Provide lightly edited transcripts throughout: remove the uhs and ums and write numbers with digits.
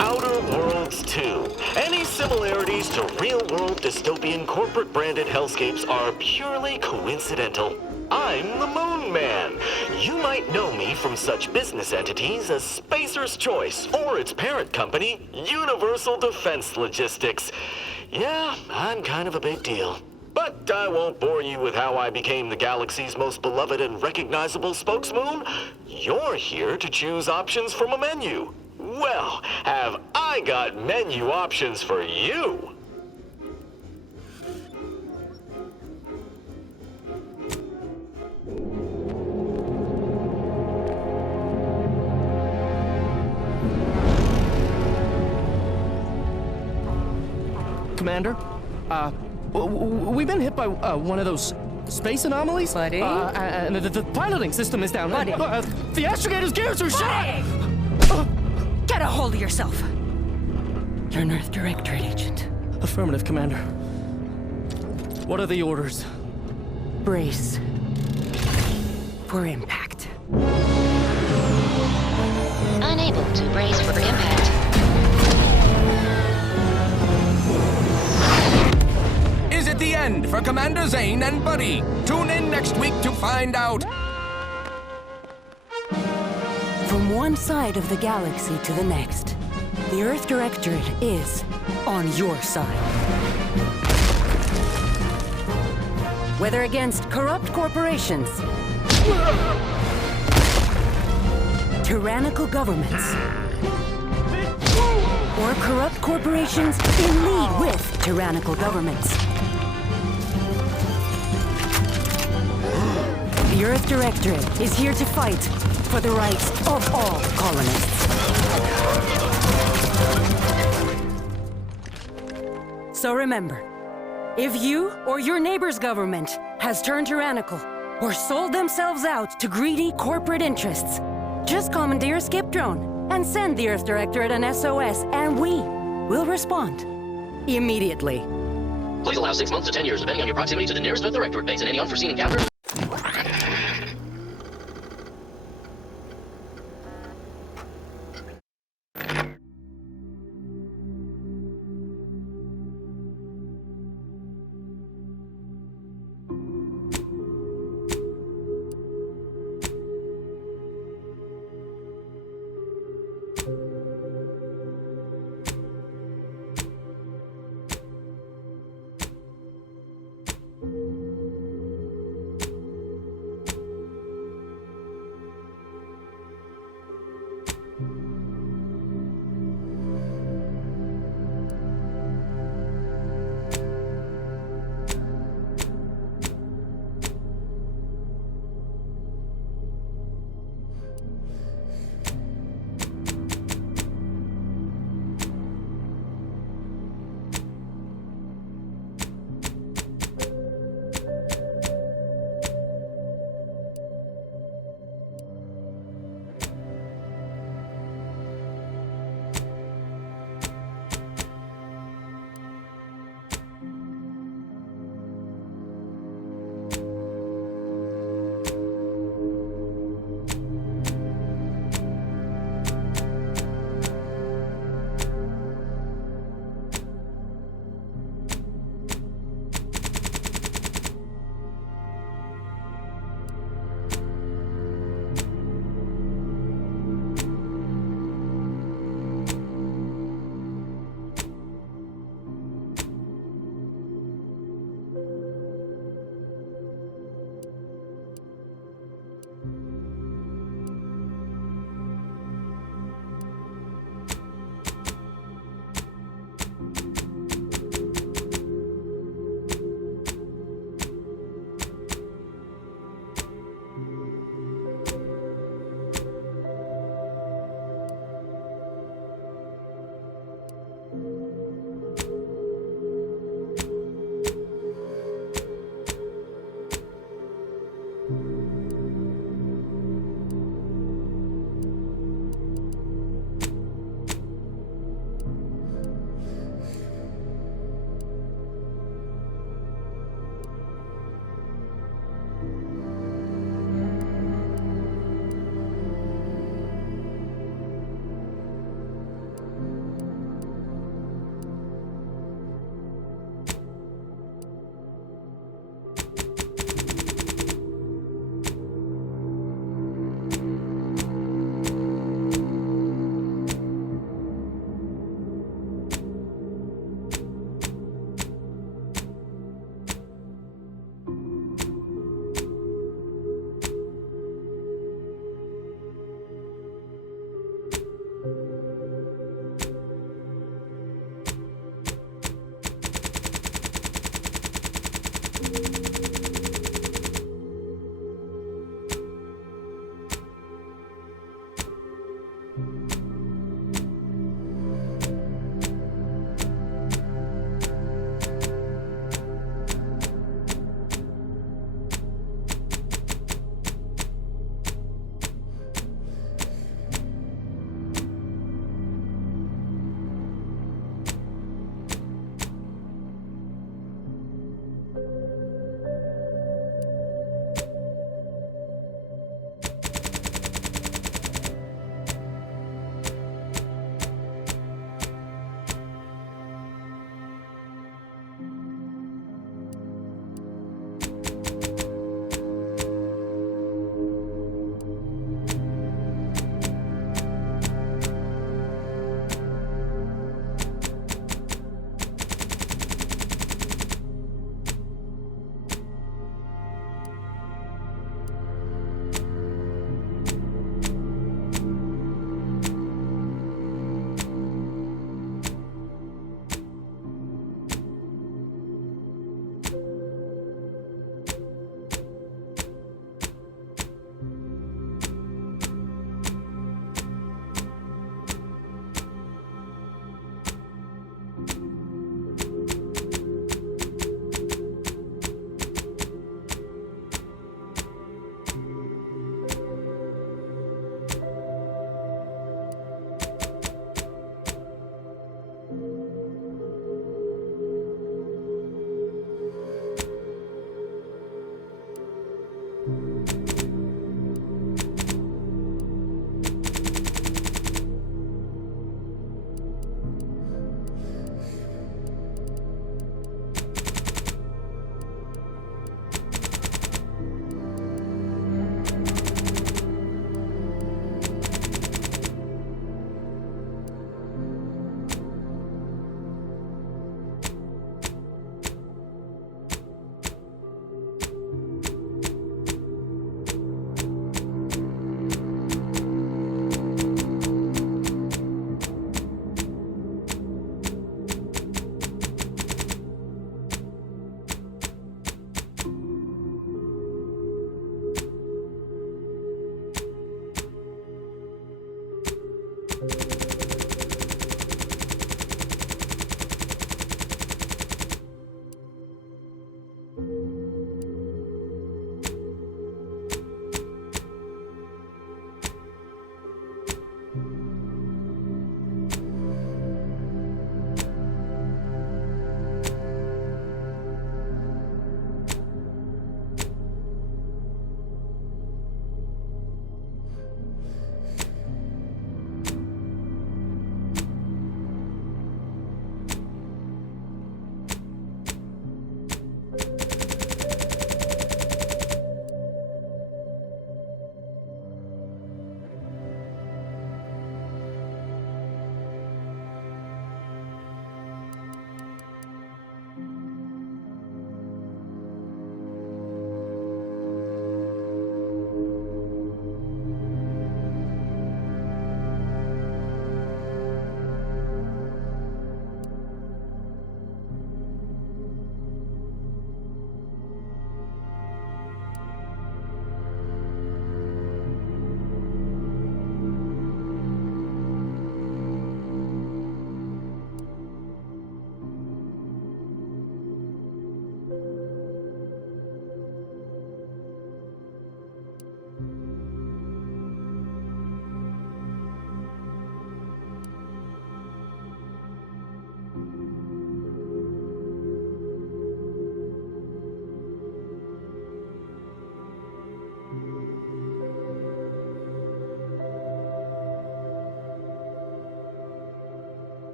Outer Worlds 2. Any similarities to real-world dystopian corporate-branded hellscapes are purely coincidental. I'm the Moon Man. You might know me from such business entities as Spacer's Choice or its parent company, Universal Defense Logistics. Yeah, I'm kind of a big deal. But I won't bore you with how I became the galaxy's most beloved and recognizable spokesmoon. You're here to choose options from a menu. Well, have I got menu options for you? Commander, we've been hit by one of those space anomalies. Buddy? And the piloting system is down. Buddy? The astrogator's gears are shot! Get a hold of yourself! You're an Earth Directorate agent. Affirmative, Commander. What are the orders? Brace for impact. Unable to brace for impact. Is it the end for Commander Zane and Buddy? Tune in next week to find out. From one side of the galaxy to the next, the Earth Directorate is on your side. Whether against corrupt corporations, tyrannical governments, or corrupt corporations in league with tyrannical governments. The Earth Directorate is here to fight for the rights of all colonists. So remember, if you or your neighbor's government has turned tyrannical or sold themselves out to greedy corporate interests, just commandeer a skip drone and send the Earth Directorate an SOS, and we will respond immediately. Please allow 6 months to 10 years, depending on your proximity to the nearest Earth Directorate base and any unforeseen encounters.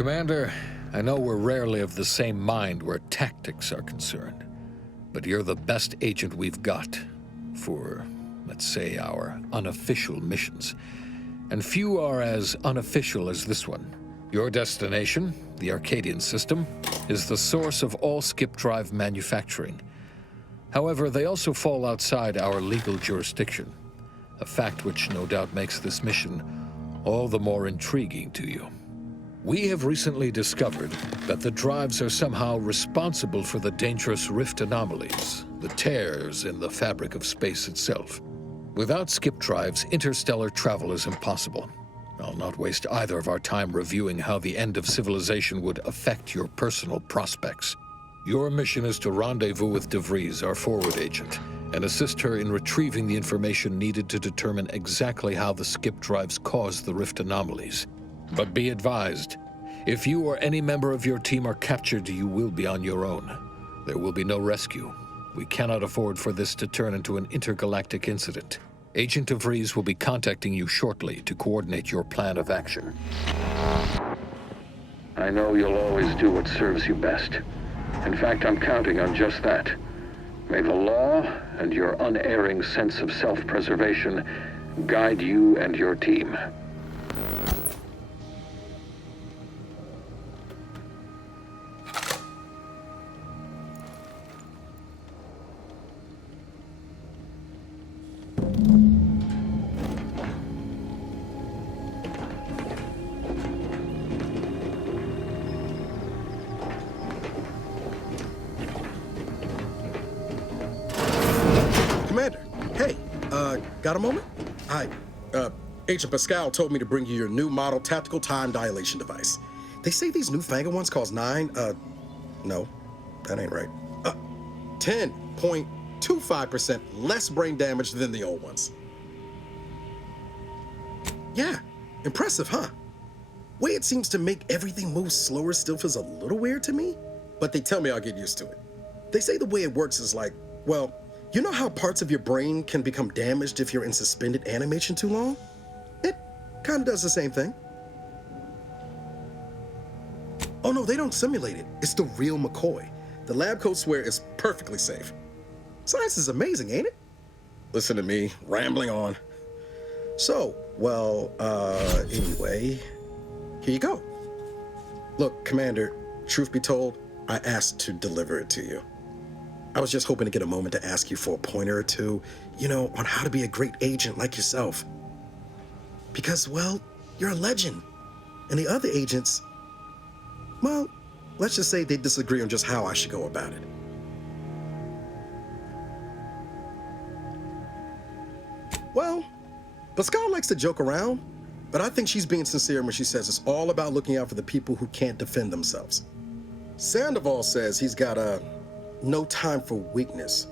Commander, I know we're rarely of the same mind where tactics are concerned, but you're the best agent we've got for, let's say, our unofficial missions. And few are as unofficial as this one. Your destination, the Arcadian system, is the source of all skip drive manufacturing. However, they also fall outside our legal jurisdiction, a fact which no doubt makes this mission all the more intriguing to you. We have recently discovered that the drives are somehow responsible for the dangerous rift anomalies, the tears in the fabric of space itself. Without skip drives, interstellar travel is impossible. I'll not waste either of our time reviewing how the end of civilization would affect your personal prospects. Your mission is to rendezvous with DeVries, our forward agent, and assist her in retrieving the information needed to determine exactly how the skip drives cause the rift anomalies. But be advised, if you or any member of your team are captured, you will be on your own. There will be no rescue. We cannot afford for this to turn into an intergalactic incident. Agent DeVries will be contacting you shortly to coordinate your plan of action. I know you'll always do what serves you best. In fact, I'm counting on just that. May the law and your unerring sense of self-preservation guide you and your team. Commander, hey, got a moment? Hi, Agent Pascal told me to bring you your new model tactical time dilation device. They say these newfangled ones cause no, that ain't right. 10.25% less brain damage than the old ones. Yeah, impressive, huh? Way it seems to make everything move slower still feels a little weird to me, but they tell me I'll get used to it. They say the way it works is like, well, you know how parts of your brain can become damaged if you're in suspended animation too long? It kind of does the same thing. Oh no, they don't simulate it. It's the real McCoy. The lab coats swear it's perfectly safe. Science is amazing, ain't it? Listen to me, rambling on. So, well, anyway, here you go. Look, Commander, truth be told, I asked to deliver it to you. I was just hoping to get a moment to ask you for a pointer or two, on how to be a great agent like yourself. Because, well, you're a legend. And the other agents, well, let's just say they disagree on just how I should go about it. Well, Pascal likes to joke around, but I think she's being sincere when she says it's all about looking out for the people who can't defend themselves. Sandoval says he's got no time for weakness.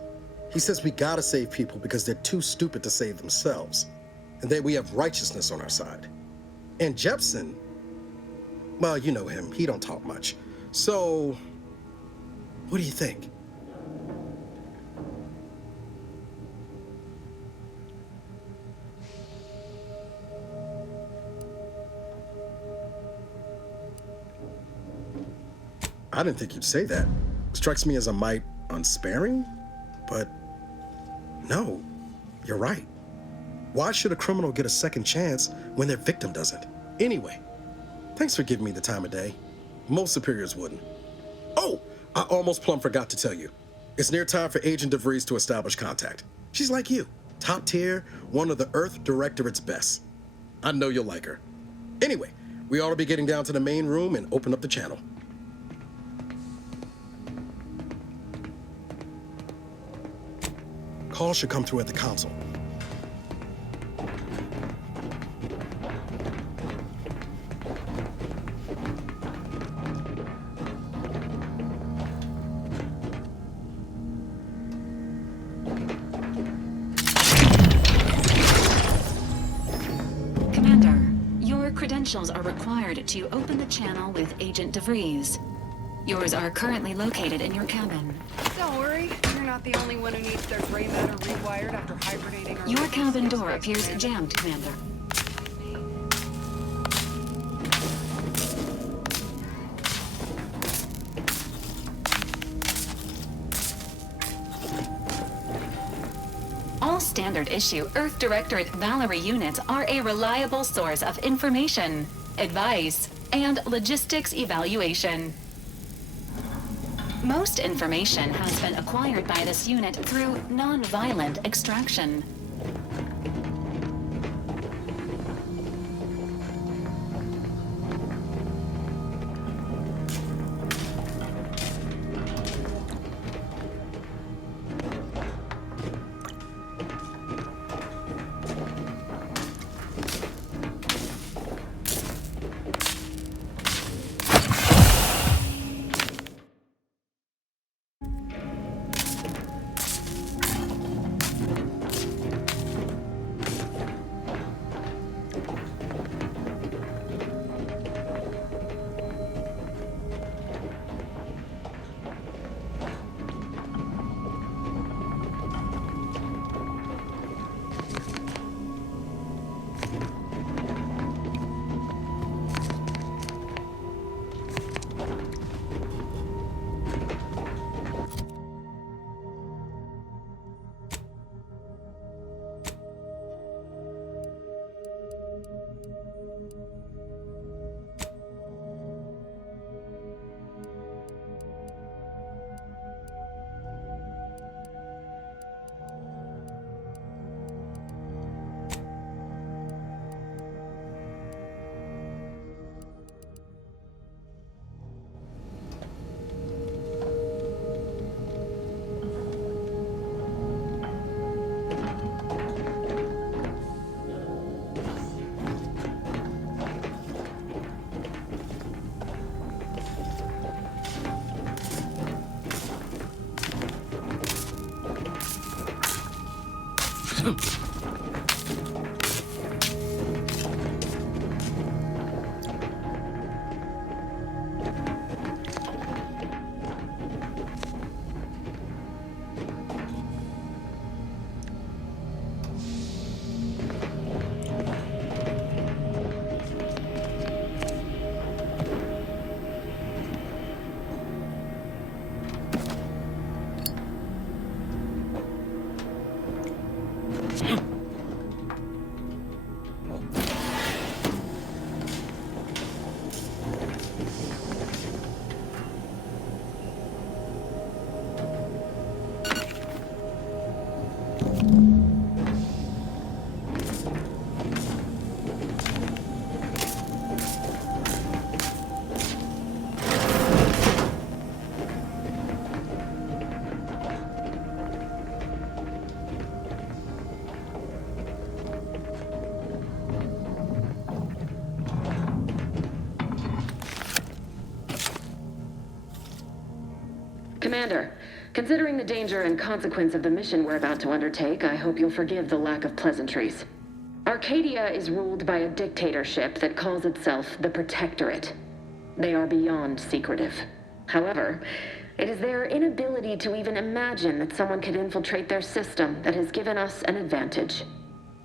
He says we gotta save people because they're too stupid to save themselves, and that we have righteousness on our side. And Jepson, well, you know him, he don't talk much. So, what do you think? I didn't think you'd say that. Strikes me as a mite unsparing, but no, you're right. Why should a criminal get a second chance when their victim doesn't? Anyway, thanks for giving me the time of day. Most superiors wouldn't. Oh, I almost plumb forgot to tell you. It's near time for Agent DeVries to establish contact. She's like you, top tier, one of the Earth Directorate's best. I know you'll like her. Anyway, we ought to be getting down to the main room and open up the channel. Call should come through at the console. Commander, your credentials are required to open the channel with Agent DeVries. Yours are currently located in your cabin. Don't worry, you're not the only one who needs their gray matter rewired after hibernating. Your cabin door appears jammed, Commander. All standard issue Earth Directorate Valerie units are a reliable source of information, advice, and logistics evaluation. Most information has been acquired by this unit through non-violent extraction. Commander, considering the danger and consequence of the mission we're about to undertake, I hope you'll forgive the lack of pleasantries. Arcadia is ruled by a dictatorship that calls itself the Protectorate. They are beyond secretive. However, it is their inability to even imagine that someone could infiltrate their system that has given us an advantage.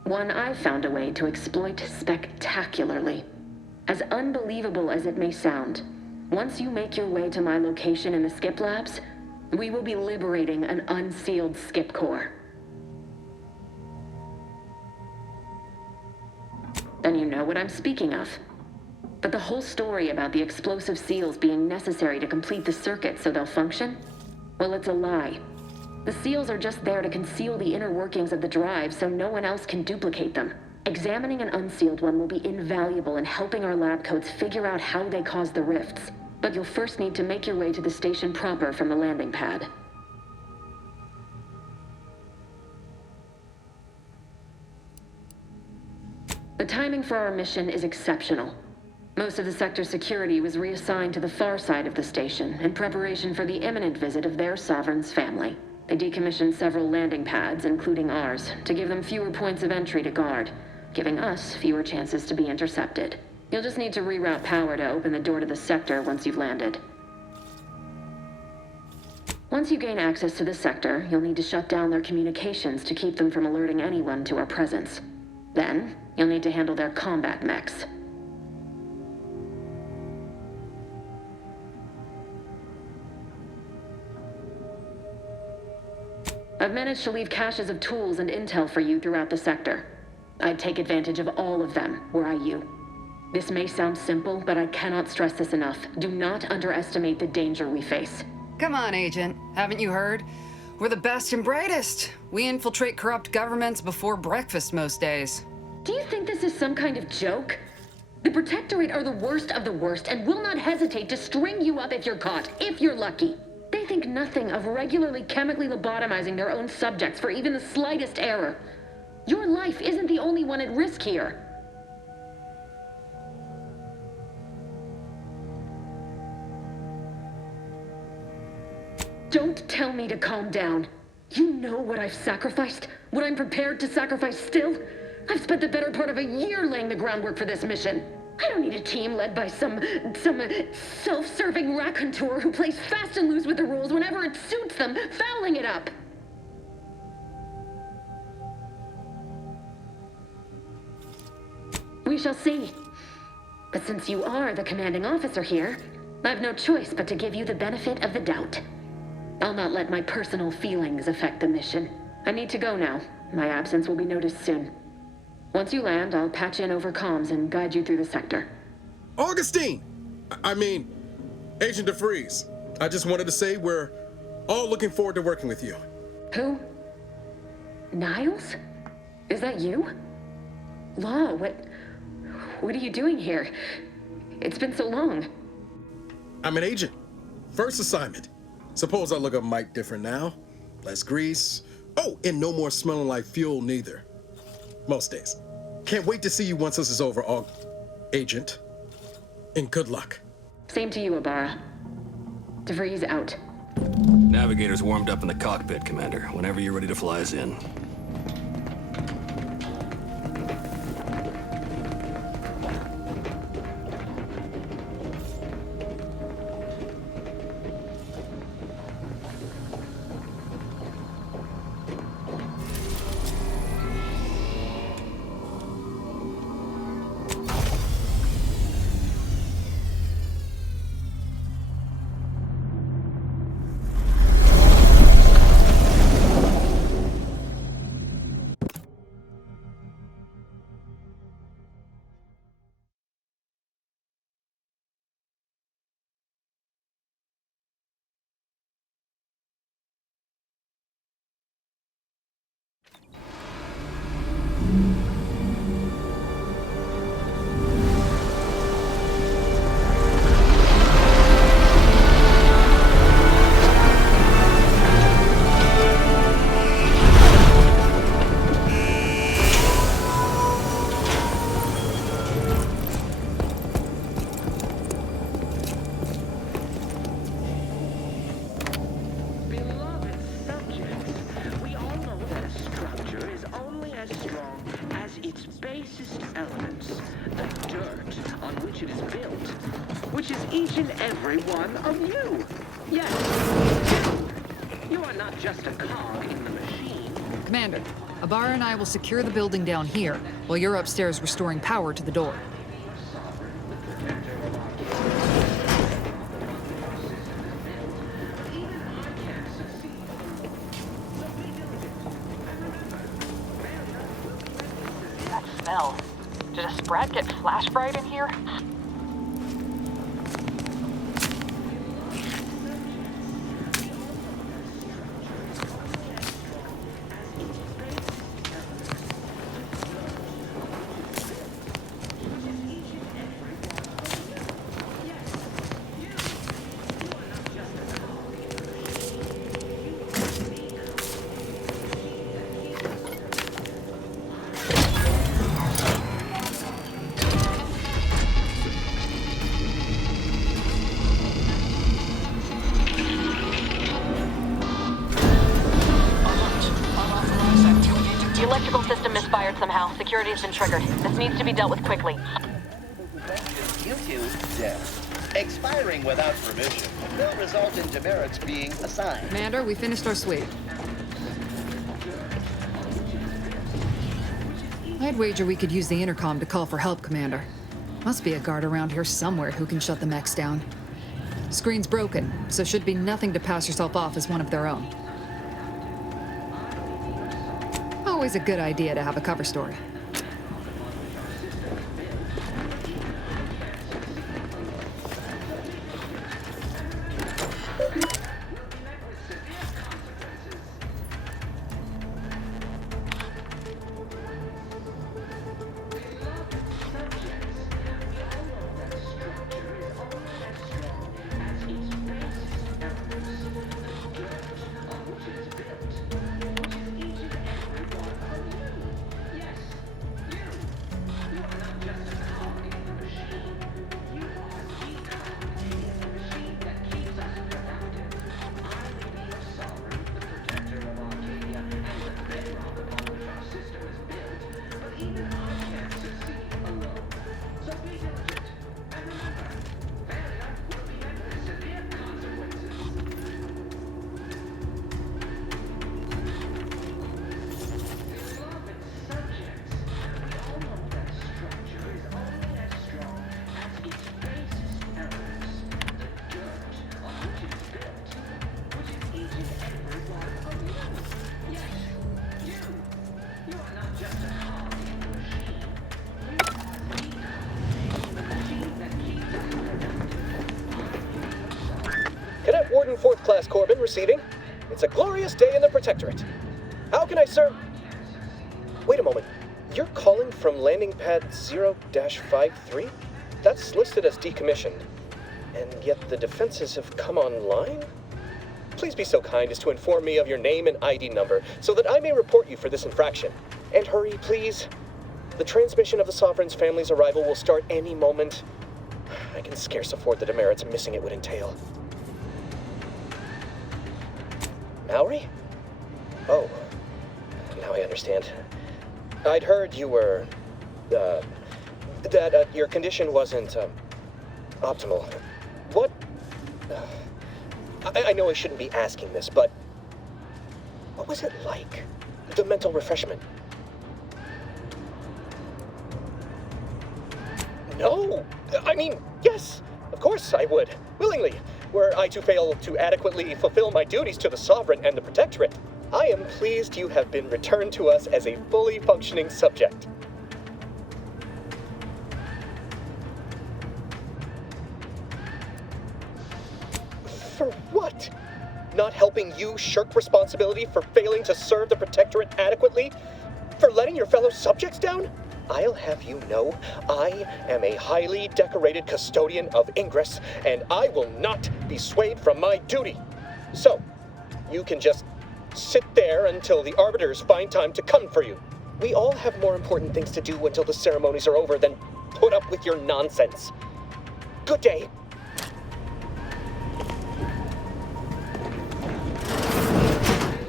One I've found a way to exploit spectacularly. As unbelievable as it may sound, once you make your way to my location in the Skip Labs, we will be liberating an unsealed Skip core. Then you know what I'm speaking of. But the whole story about the explosive seals being necessary to complete the circuit so they'll function? Well, it's a lie. The seals are just there to conceal the inner workings of the drive so no one else can duplicate them. Examining an unsealed one will be invaluable in helping our lab coats figure out how they cause the rifts. But you'll first need to make your way to the station proper from the landing pad. The timing for our mission is exceptional. Most of the sector's security was reassigned to the far side of the station in preparation for the imminent visit of their sovereign's family. They decommissioned several landing pads, including ours, to give them fewer points of entry to guard, giving us fewer chances to be intercepted. You'll just need to reroute power to open the door to the sector once you've landed. Once you gain access to the sector, you'll need to shut down their communications to keep them from alerting anyone to our presence. Then, you'll need to handle their combat mechs. I've managed to leave caches of tools and intel for you throughout the sector. I'd take advantage of all of them, were I you. This may sound simple, but I cannot stress this enough. Do not underestimate the danger we face. Come on, Agent. Haven't you heard? We're the best and brightest. We infiltrate corrupt governments before breakfast most days. Do you think this is some kind of joke? The Protectorate are the worst of the worst and will not hesitate to string you up if you're caught, if you're lucky. They think nothing of regularly chemically lobotomizing their own subjects for even the slightest error. Your life isn't the only one at risk here. Don't tell me to calm down. You know what I've sacrificed, what I'm prepared to sacrifice still. I've spent the better part of a year laying the groundwork for this mission. I don't need a team led by some self-serving raconteur who plays fast and loose with the rules whenever it suits them, fouling it up. We shall see. But since you are the commanding officer here, I've no choice but to give you the benefit of the doubt. I'll not let my personal feelings affect the mission. I need to go now. My absence will be noticed soon. Once you land, I'll patch in over comms and guide you through the sector. Augustine! I mean, Agent DeFreeze. I just wanted to say we're all looking forward to working with you. Who? Niles? Is that you? Law, what are you doing here? It's been so long. I'm an agent. First assignment. Suppose I look a mite different now. Less grease. Oh, and no more smelling like fuel neither. Most days. Can't wait to see you once this is over, Agent. And good luck. Same to you, Ibarra. DeVries out. Navigator's warmed up in the cockpit, Commander. Whenever you're ready to fly us in. which is each and every one of you. Yes, you are not just a cog in the machine. Commander, Abara and I will secure the building down here, while you're upstairs restoring power to the door. That smell. Did a Sprat get flash fried in here? The electrical system misfired somehow. Security has been triggered. This needs to be dealt with quickly. You two, death. Expiring without permission will result in demerits being assigned. Commander, we finished our sweep. I'd wager we could use the intercom to call for help, Commander. Must be a guard around here somewhere who can shut the mechs down. Screen's broken, so should be nothing to pass yourself off as one of their own. Always a good idea to have a cover story. Cadet Warden 4th Class Corbin receiving. It's a glorious day in the Protectorate. How can I serve? Wait a moment. You're calling from landing pad 0-53? That's listed as decommissioned. And yet the defenses have come online? Please be so kind as to inform me of your name and ID number so that I may report you for this infraction. And hurry, please. The transmission of the Sovereign's family's arrival will start any moment. I can scarce afford the demerits missing it would entail. Mallory? Oh, now I understand. I'd heard you were, that your condition wasn't, optimal. What? I know I shouldn't be asking this, but what was it like? The mental refreshment? No! I mean, yes, of course I would, willingly. Were I to fail to adequately fulfill my duties to the Sovereign and the Protectorate, I am pleased you have been returned to us as a fully functioning subject. For what? Not helping you shirk responsibility for failing to serve the Protectorate adequately? For letting your fellow subjects down? I'll have you know, I am a highly decorated custodian of Ingress, and I will not be swayed from my duty. So, you can just sit there until the Arbiters find time to come for you. We all have more important things to do until the ceremonies are over than put up with your nonsense. Good day.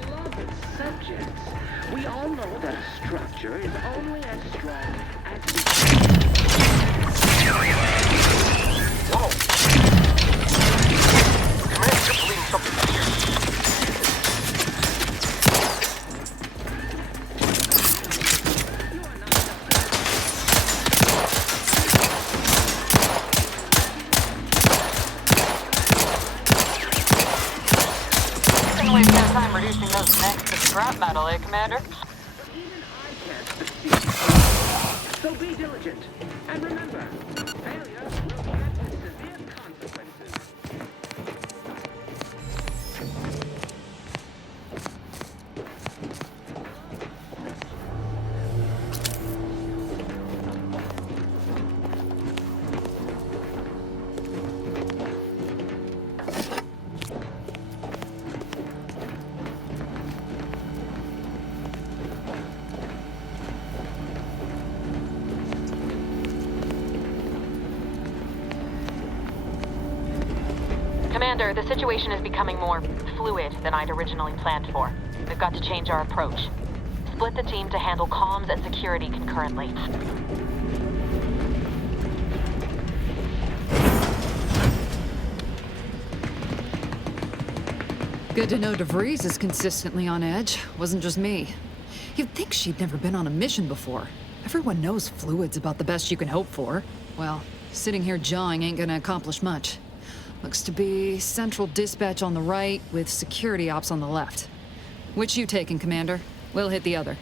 Beloved subjects, we all know that a structure is only as strong as its... Whoa! metal, eh, Commander? So be diligent. And remember, failure will have severe consequences. Commander, the situation is becoming more fluid than I'd originally planned for. We've got to change our approach. Split the team to handle comms and security concurrently. Good to know DeVries is consistently on edge. Wasn't just me. You'd think she'd never been on a mission before. Everyone knows fluid's about the best you can hope for. Well, sitting here jawing ain't gonna accomplish much. Looks to be Central Dispatch on the right with security ops on the left. Which you taking, Commander? We'll hit the other.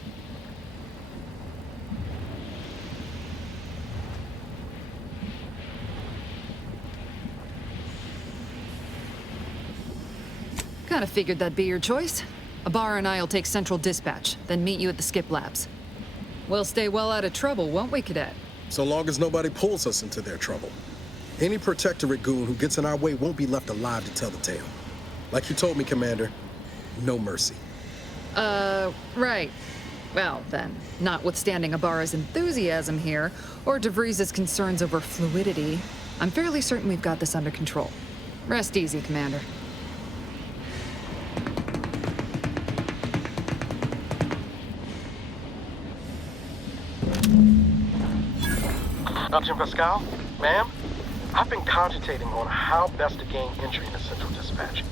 Kinda figured that'd be your choice. Ibarra and I'll take Central Dispatch, then meet you at the Skip Labs. We'll stay well out of trouble, won't we, Cadet? So long as nobody pulls us into their trouble. Any Protectorate goon who gets in our way won't be left alive to tell the tale. Like you told me, Commander, no mercy. Right. Well, then, notwithstanding Ibarra's enthusiasm here, or DeVries' concerns over fluidity, I'm fairly certain we've got this under control. Rest easy, Commander. Agent Pascal, ma'am, I've been cogitating on how best to gain entry into Central Dispatch.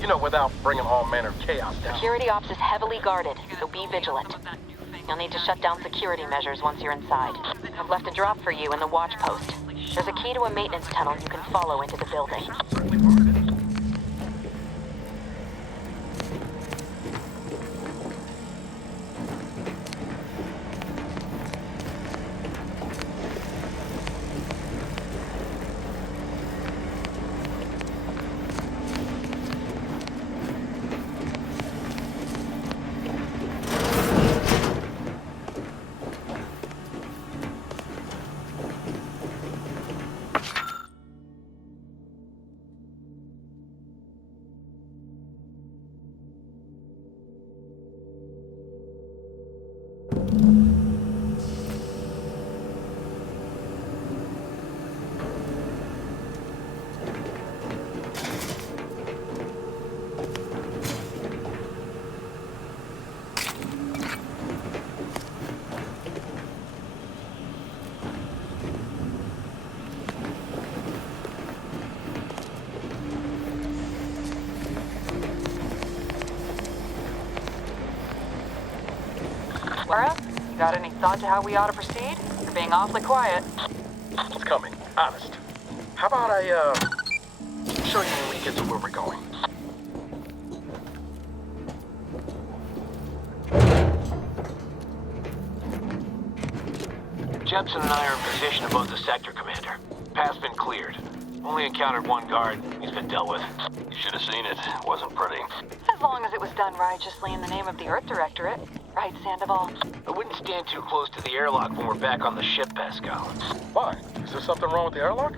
You know, without bringing all manner of chaos down. Security ops is heavily guarded, so be vigilant. You'll need to shut down security measures once you're inside. I've left a drop for you in the watch post. There's a key to a maintenance tunnel you can follow into the building. Laura, you got any thought to how we ought to proceed? You're being awfully quiet. It's coming, honest. How about I, show you when we get to where we're going? Jepson and I are in position above the sector, Commander. Path's been cleared. Only encountered one guard. He's been dealt with. You should have seen it. It wasn't pretty. As long as it was done righteously in the name of the Earth Directorate. Right, Sandoval? I wouldn't stand too close to the airlock when we're back on the ship, Pascal. Why? Is there something wrong with the airlock?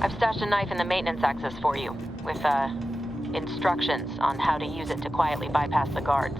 I've stashed a knife in the maintenance access for you, with, instructions on how to use it to quietly bypass the guards.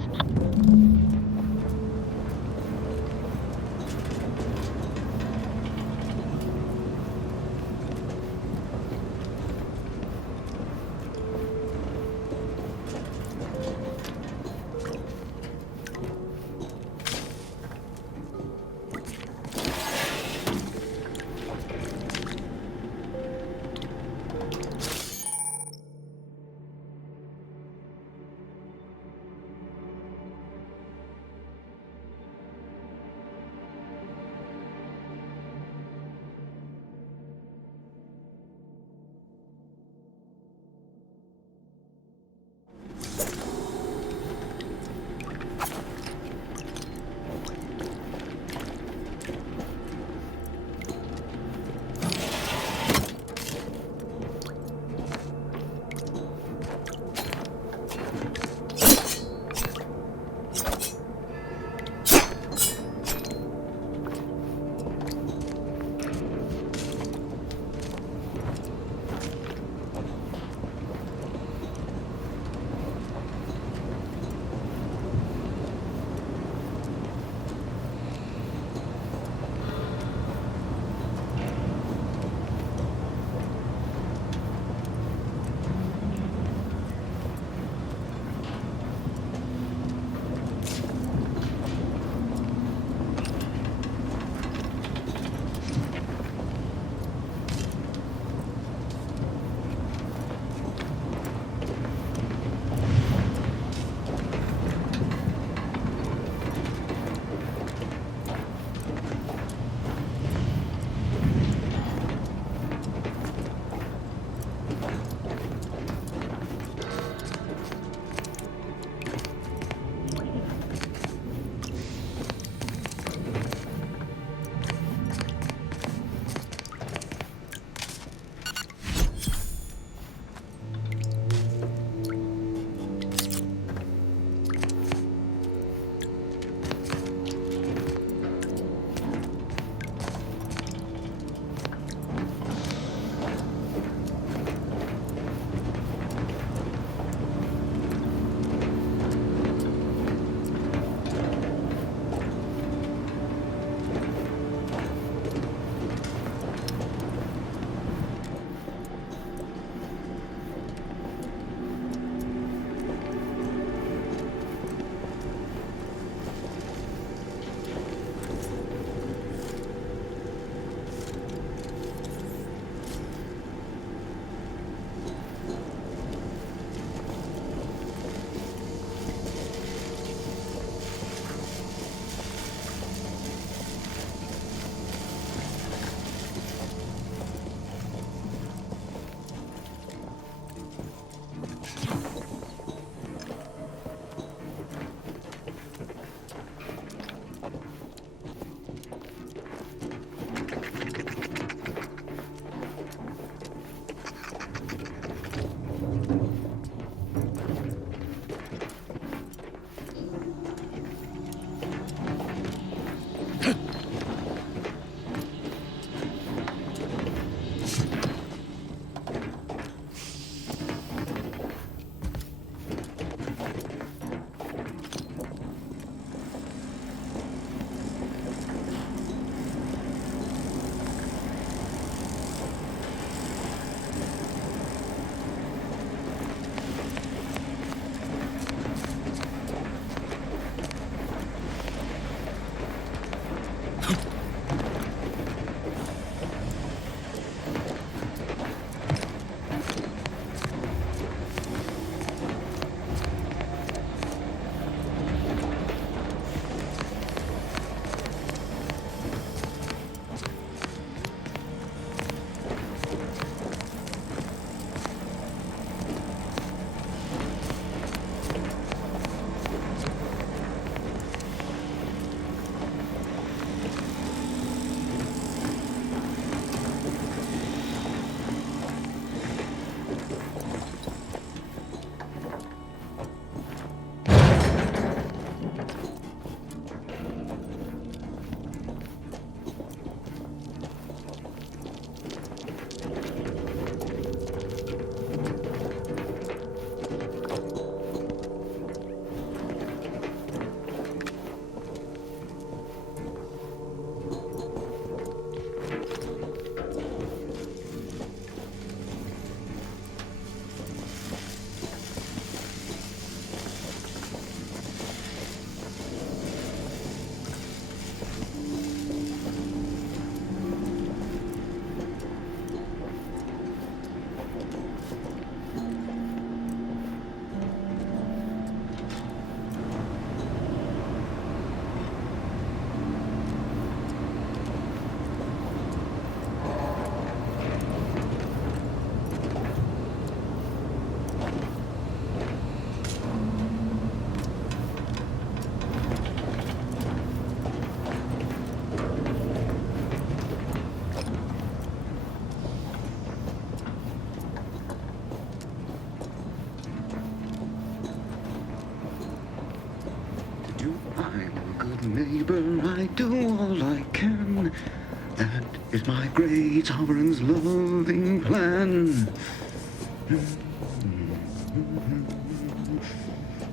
neighbor, I do all I can. That is my great sovereign's loving plan.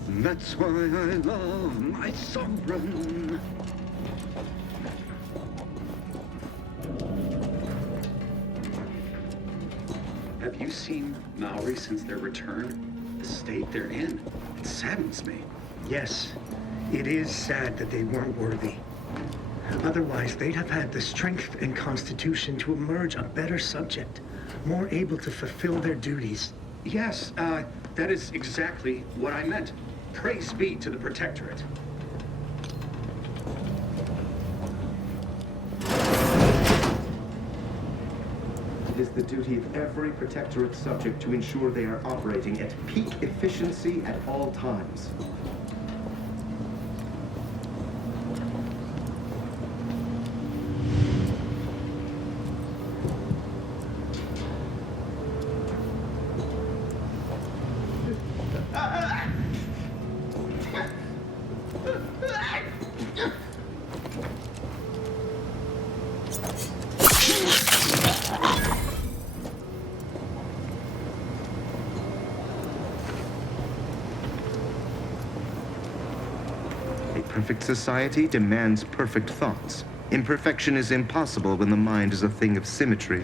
That's why I love my sovereign. Have you seen Maori since their return? The state they're in. It saddens me. Yes, it is sad that they weren't worthy. Otherwise, they'd have had the strength and constitution to emerge a better subject, more able to fulfill their duties. Yes, that is exactly what I meant. Praise be to the Protectorate. It is the duty of every Protectorate subject to ensure they are operating at peak efficiency at all times. Perfect society demands perfect thoughts. Imperfection is impossible when the mind is a thing of symmetry.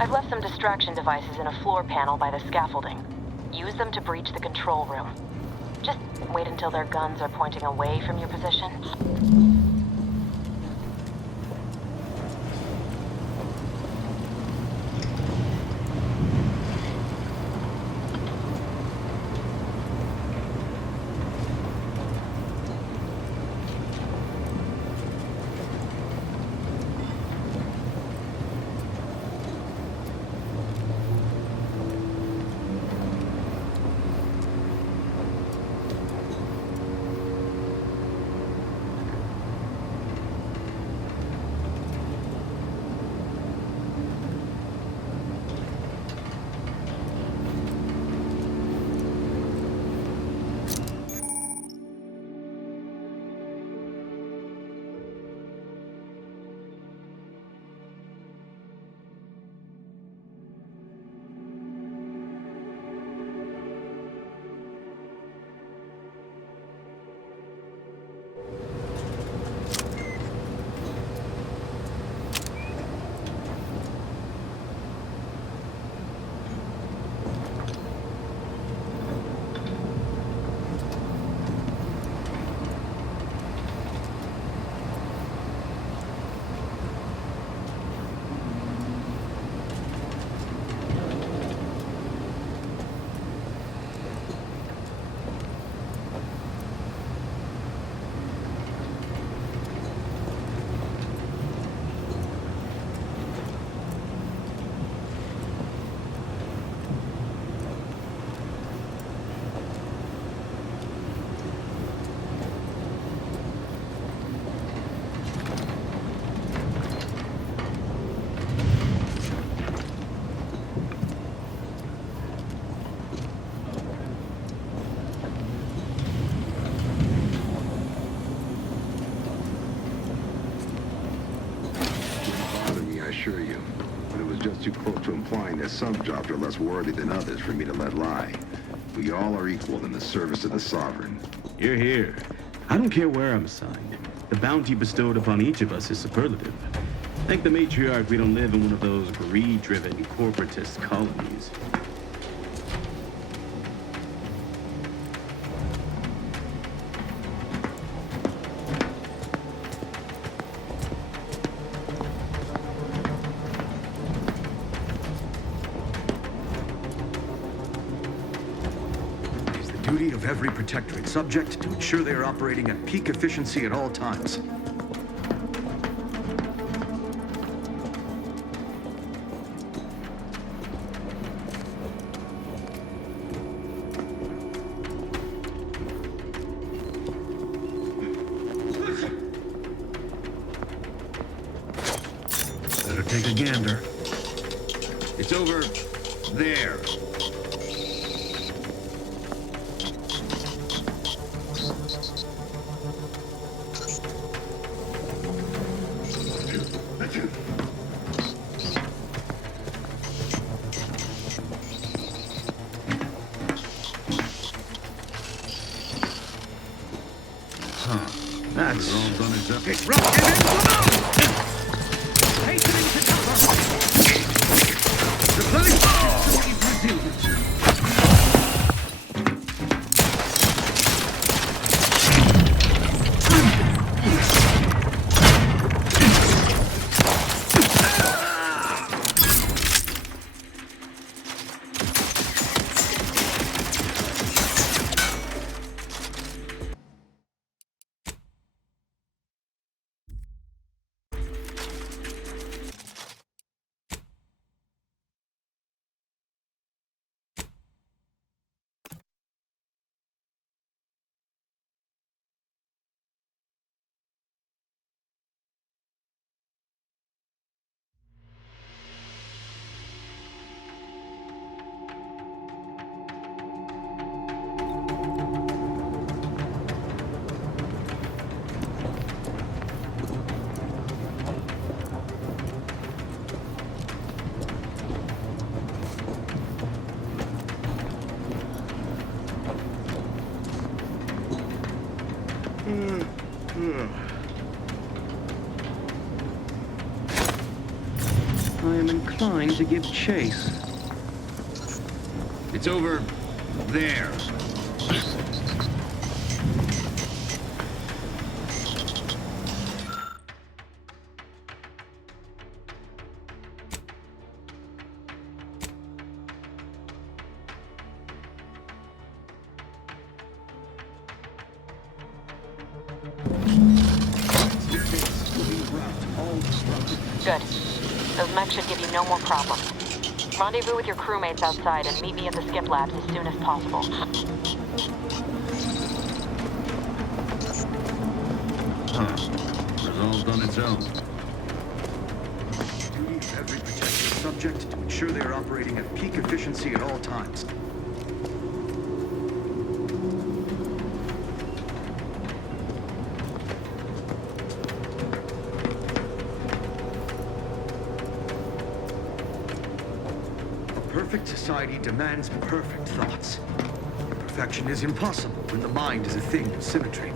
I've left some distraction devices in a floor panel by the scaffolding. Use them to breach the control room. Just wait until their guns are pointing away from your position. too close to implying that some jobs are less worthy than others for me to let lie. We all are equal in the service of the Sovereign. You're here. I don't care where I'm assigned. The bounty bestowed upon each of us is superlative. Thank the matriarch we don't live in one of those greed-driven corporatist colonies. It is the duty of every Protectorate subject to ensure they are operating at peak efficiency at all times. Take a gander. It's over there. Huh. That's all done its up. It's rocket and hastening to cover. Replenishment resumed. I am inclined to give chase. It's over there. Good. Those mechs should give you no more problems. Rendezvous with your crewmates outside and meet me at the skip labs as soon as possible. Resolved on its own. Duty of every protected subject to ensure they are operating at peak efficiency at all times. Perfect society demands perfect thoughts. Perfection is impossible when the mind is a thing of symmetry.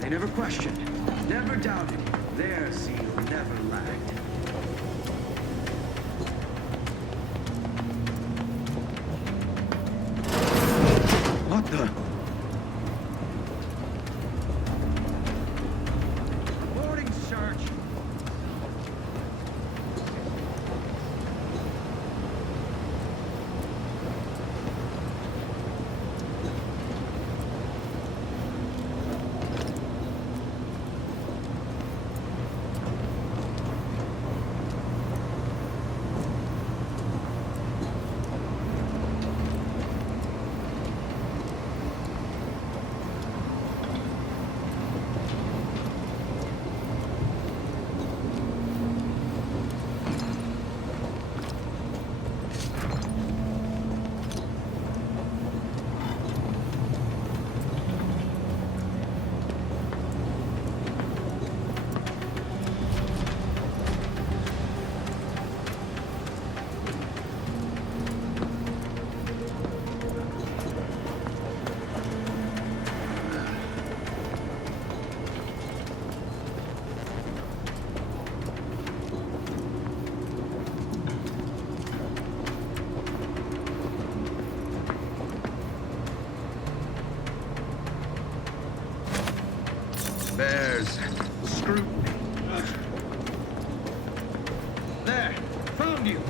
They never questioned, never doubted. Their zeal never lagged. What the? Boarding search. resist the scrutiny. There, found you.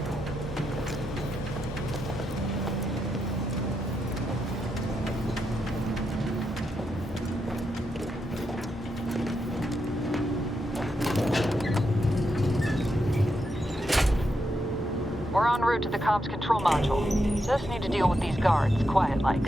We're en route to the comms control module. Just need to deal with these guards, quiet-like.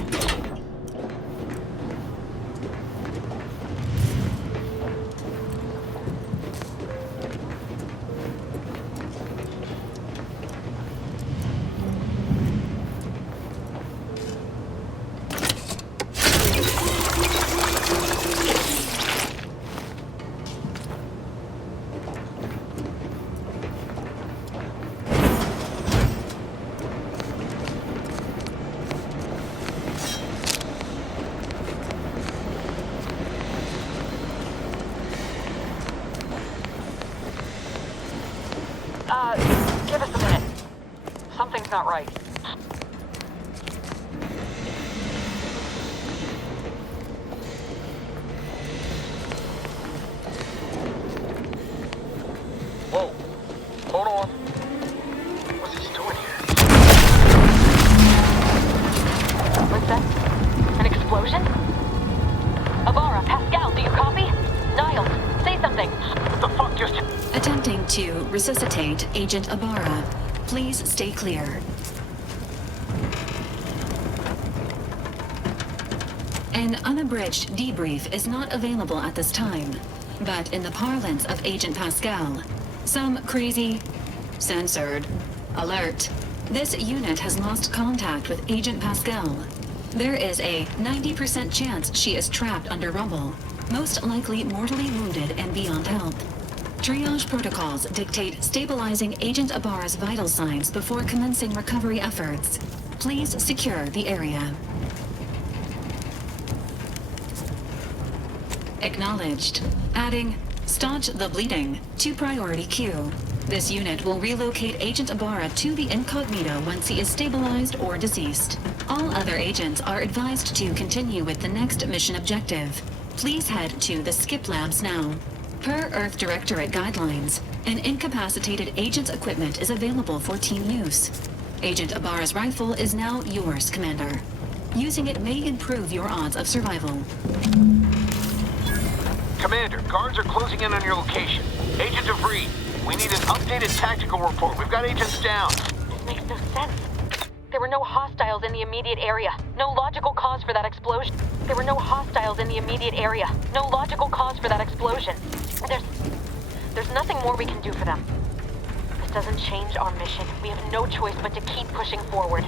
Give us a minute. Something's not right. Whoa. Hold on. What's he doing here? What's that? An explosion? Avara, Pascal, do you copy? Niles, say something. What the fuck just... Attempting to resuscitate Agent Abara. Please stay clear. An unabridged debrief is not available at this time, but in the parlance of Agent Pascal, some crazy, censored, alert. This unit has lost contact with Agent Pascal. There is a 90% chance she is trapped under rubble, most likely mortally wounded and beyond help. Triage protocols dictate stabilizing Agent Abara's vital signs before commencing recovery efforts. Please secure the area. Acknowledged. Adding staunch the bleeding to priority queue. This unit will relocate Agent Abara to the incognito once he is stabilized or deceased. All other agents are advised to continue with the next mission objective. Please head to the skip labs now. Per Earth Directorate guidelines, an incapacitated agent's equipment is available for team use. Agent Abara's rifle is now yours, Commander. Using it may improve your odds of survival. Commander, guards are closing in on your location. Agent DeVries, we need an updated tactical report. We've got agents down. This makes no sense. There were no hostiles in the immediate area. No logical cause for that explosion. There were no hostiles in the immediate area. No logical cause for that explosion. There's nothing more we can do for them. This doesn't change our mission. We have no choice but to keep pushing forward.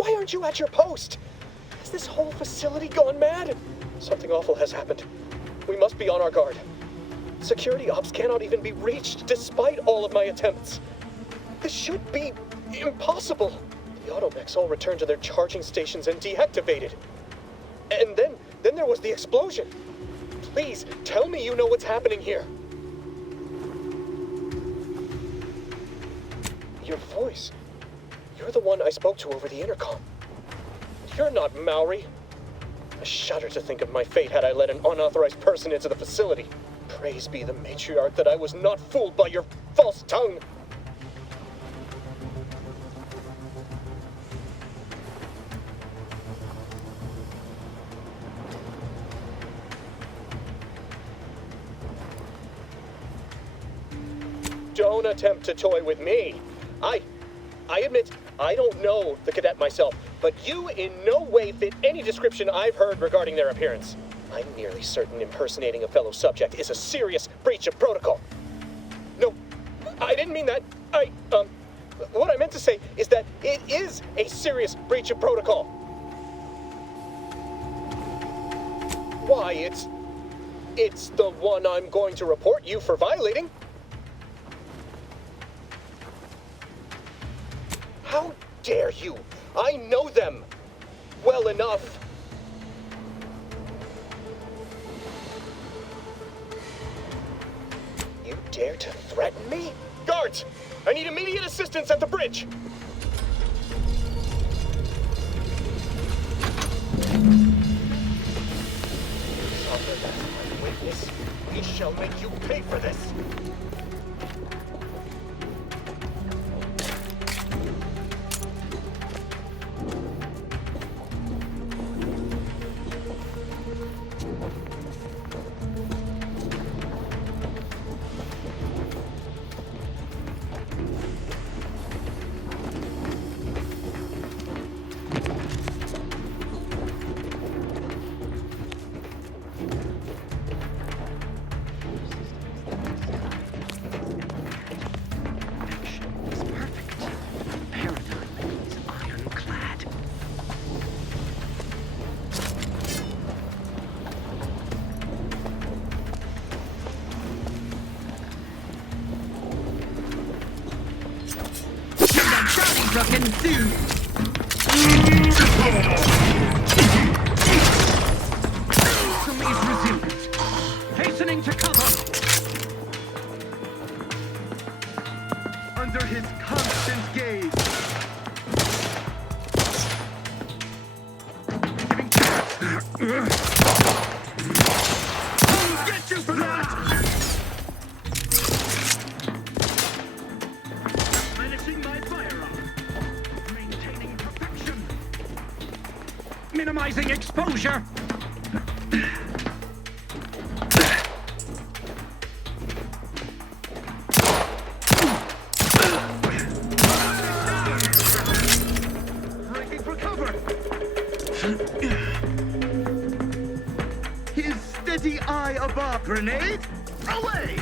Why aren't you at your post? Has this whole facility gone mad? Something awful has happened. We must be on our guard. Security ops cannot even be reached despite all of my attempts. This should be impossible. The automechs all returned to their charging stations and deactivated. And then there was the explosion. Please, tell me you know what's happening here. Your voice. You're the one I spoke to over the intercom. You're not Maori. I shudder to think of my fate had I let an unauthorized person into the facility. Praise be the matriarch that I was not fooled by your false tongue. Don't attempt to toy with me. I admit, I don't know the cadet myself, but you in no way fit any description I've heard regarding their appearance. I'm nearly certain impersonating a fellow subject is a serious breach of protocol. No, I didn't mean that. What I meant to say is that it is a serious breach of protocol. Why, it's the one I'm going to report you for violating. How dare you? I know them well enough. You dare to threaten me? Guards! I need immediate assistance at the bridge! Suffer as my witness. We shall make you pay for this. Fucking dude! Sami's resilient. Hastening to cover! Under his constant gaze. I'll get you for that! Minimizing exposure! Breaking for cover! His steady eye above. Grenade! Away!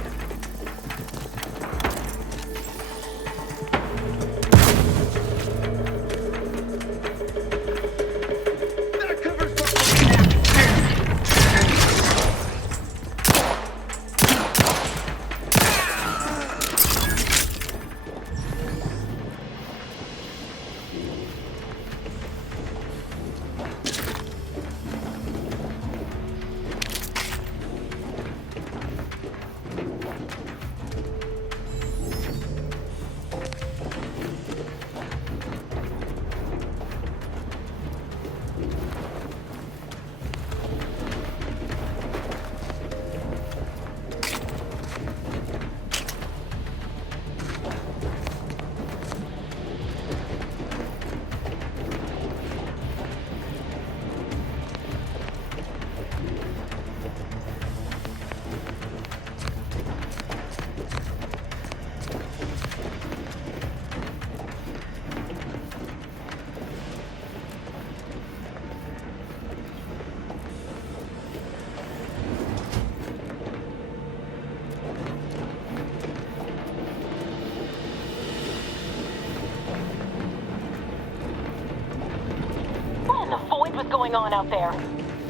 going on out there?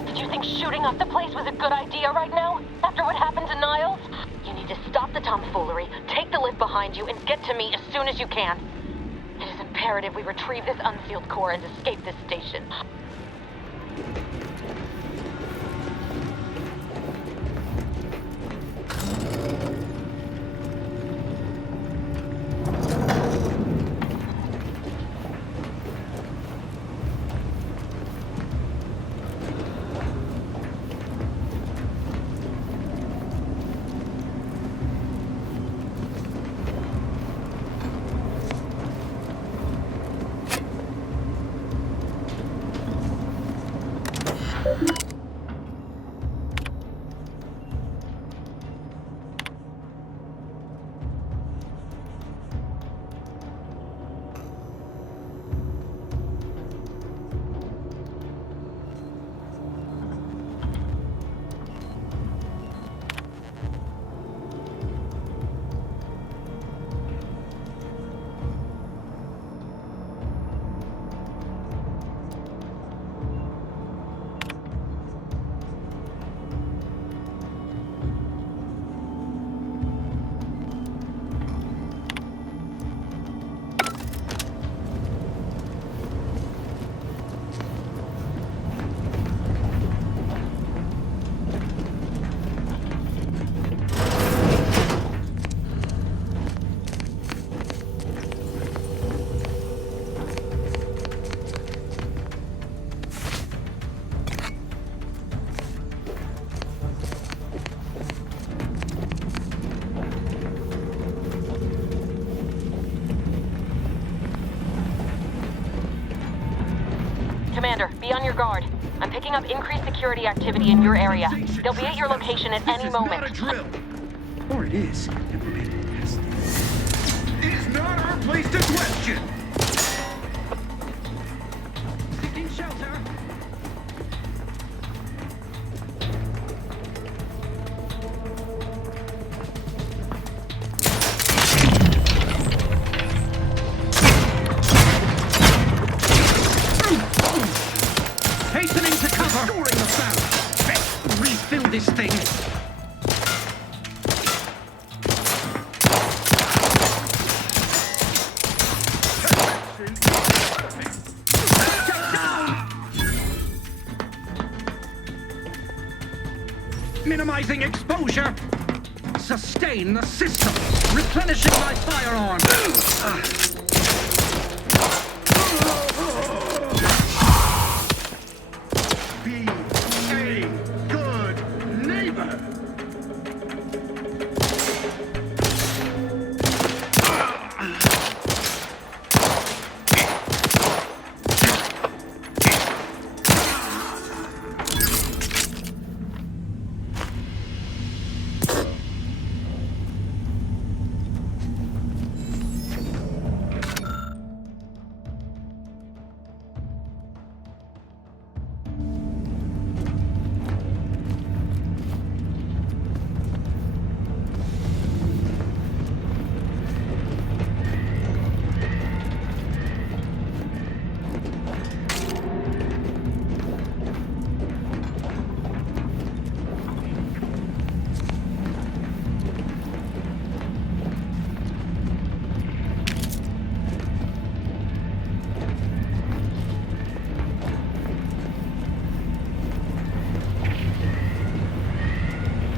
Did you think shooting up the place was a good idea right now? After what happened to Niles? You need to stop the tomfoolery, take the lift behind you, and get to me as soon as you can. It is imperative we retrieve this unsealed core and escape this station. Commander, be on your guard. I'm picking up increased security activity in your area. They'll be at your location at any moment. This is not a drill. Or it is. It is not our place to question. Seeking shelter. Hastening to cover. Restoring the balance. Let's refill this thing. Minimizing exposure. Sustain the system. Replenishing my firearm. Be a good neighbor.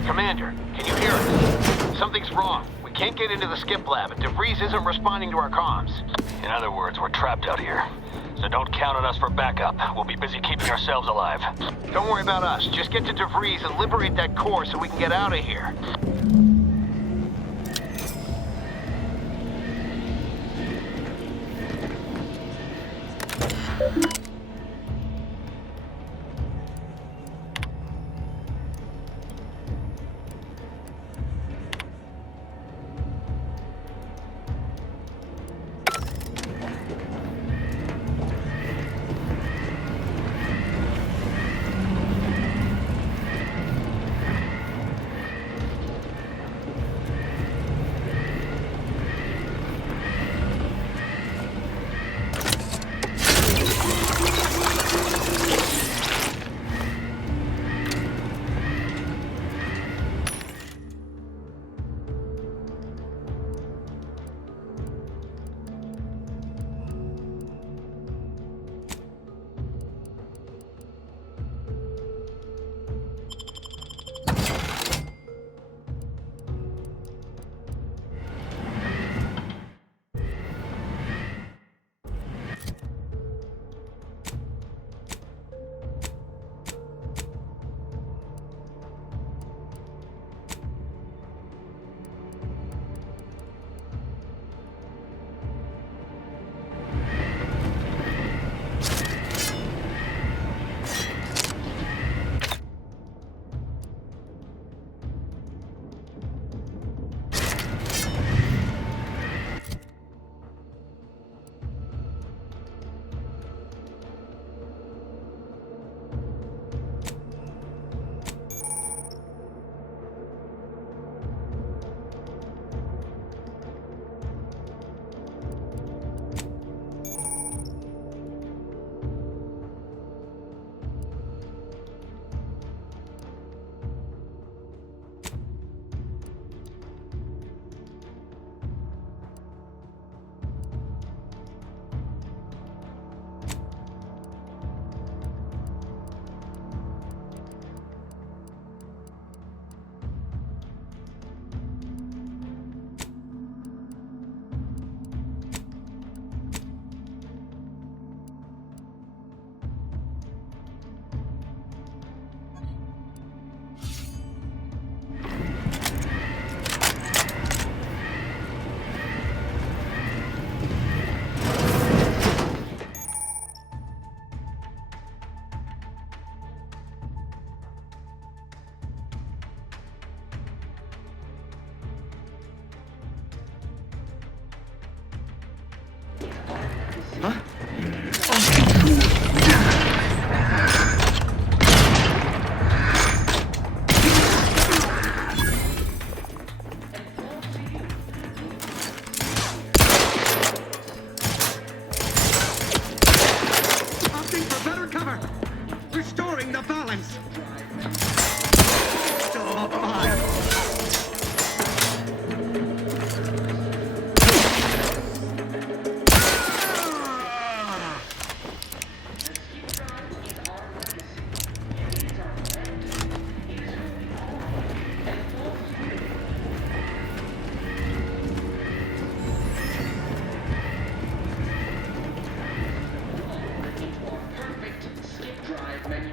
Commander, can you hear us? Something's wrong. We can't get into the skip lab, and DeVries isn't responding to our comms. In other words, we're trapped out here. So don't count on us for backup. We'll be busy keeping ourselves alive. Don't worry about us. Just get to DeVries and liberate that core so we can get out of here.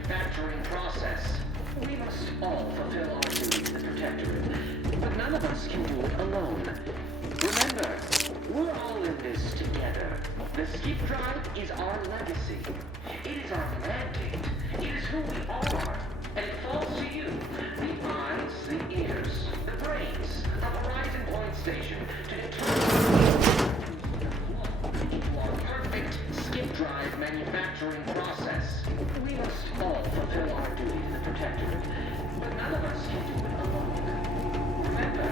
manufacturing process. We must all fulfill our duty to the Protectorate, but none of us can do it alone. Remember, we're all in this together. The skip drive is our legacy. It is our mandate. It is who we are. And it falls to you, the eyes, the ears, the brains, from Horizon Point Station, to determine into our perfect skip drive manufacturing process. We must all fulfill our duty to the Protectorate, but none of us can do it alone. Remember,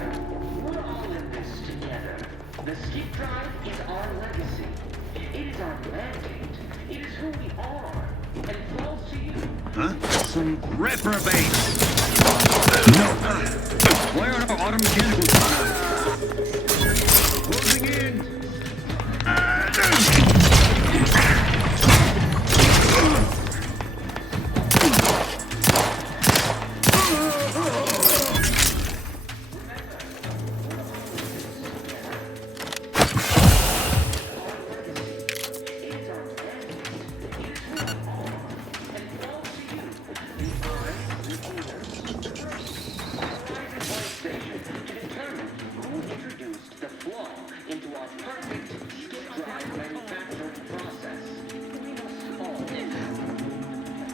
we're all in this together. The skip drive is our legacy. It is our mandate. It is who we are. And it falls to you. Huh? Some reprobate! No! Why are our auto mechanicals closing in?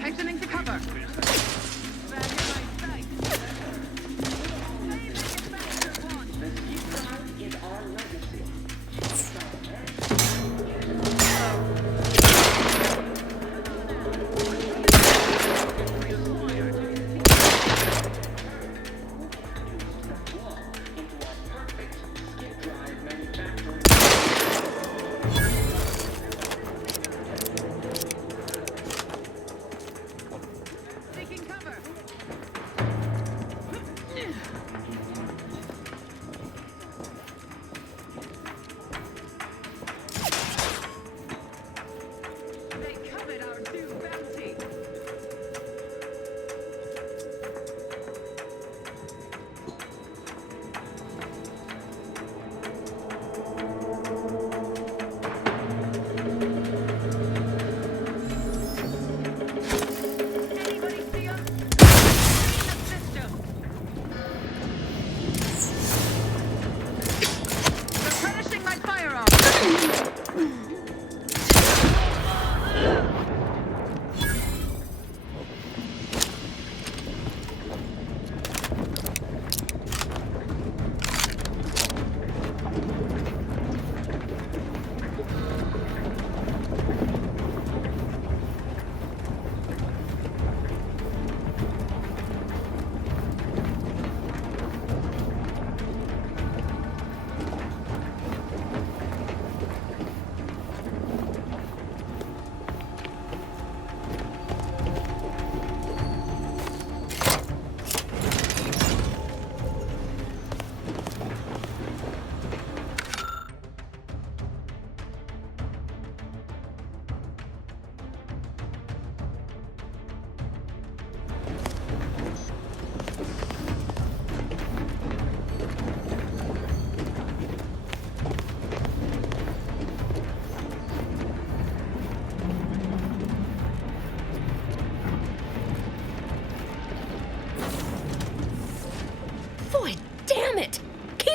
Hastening to cover.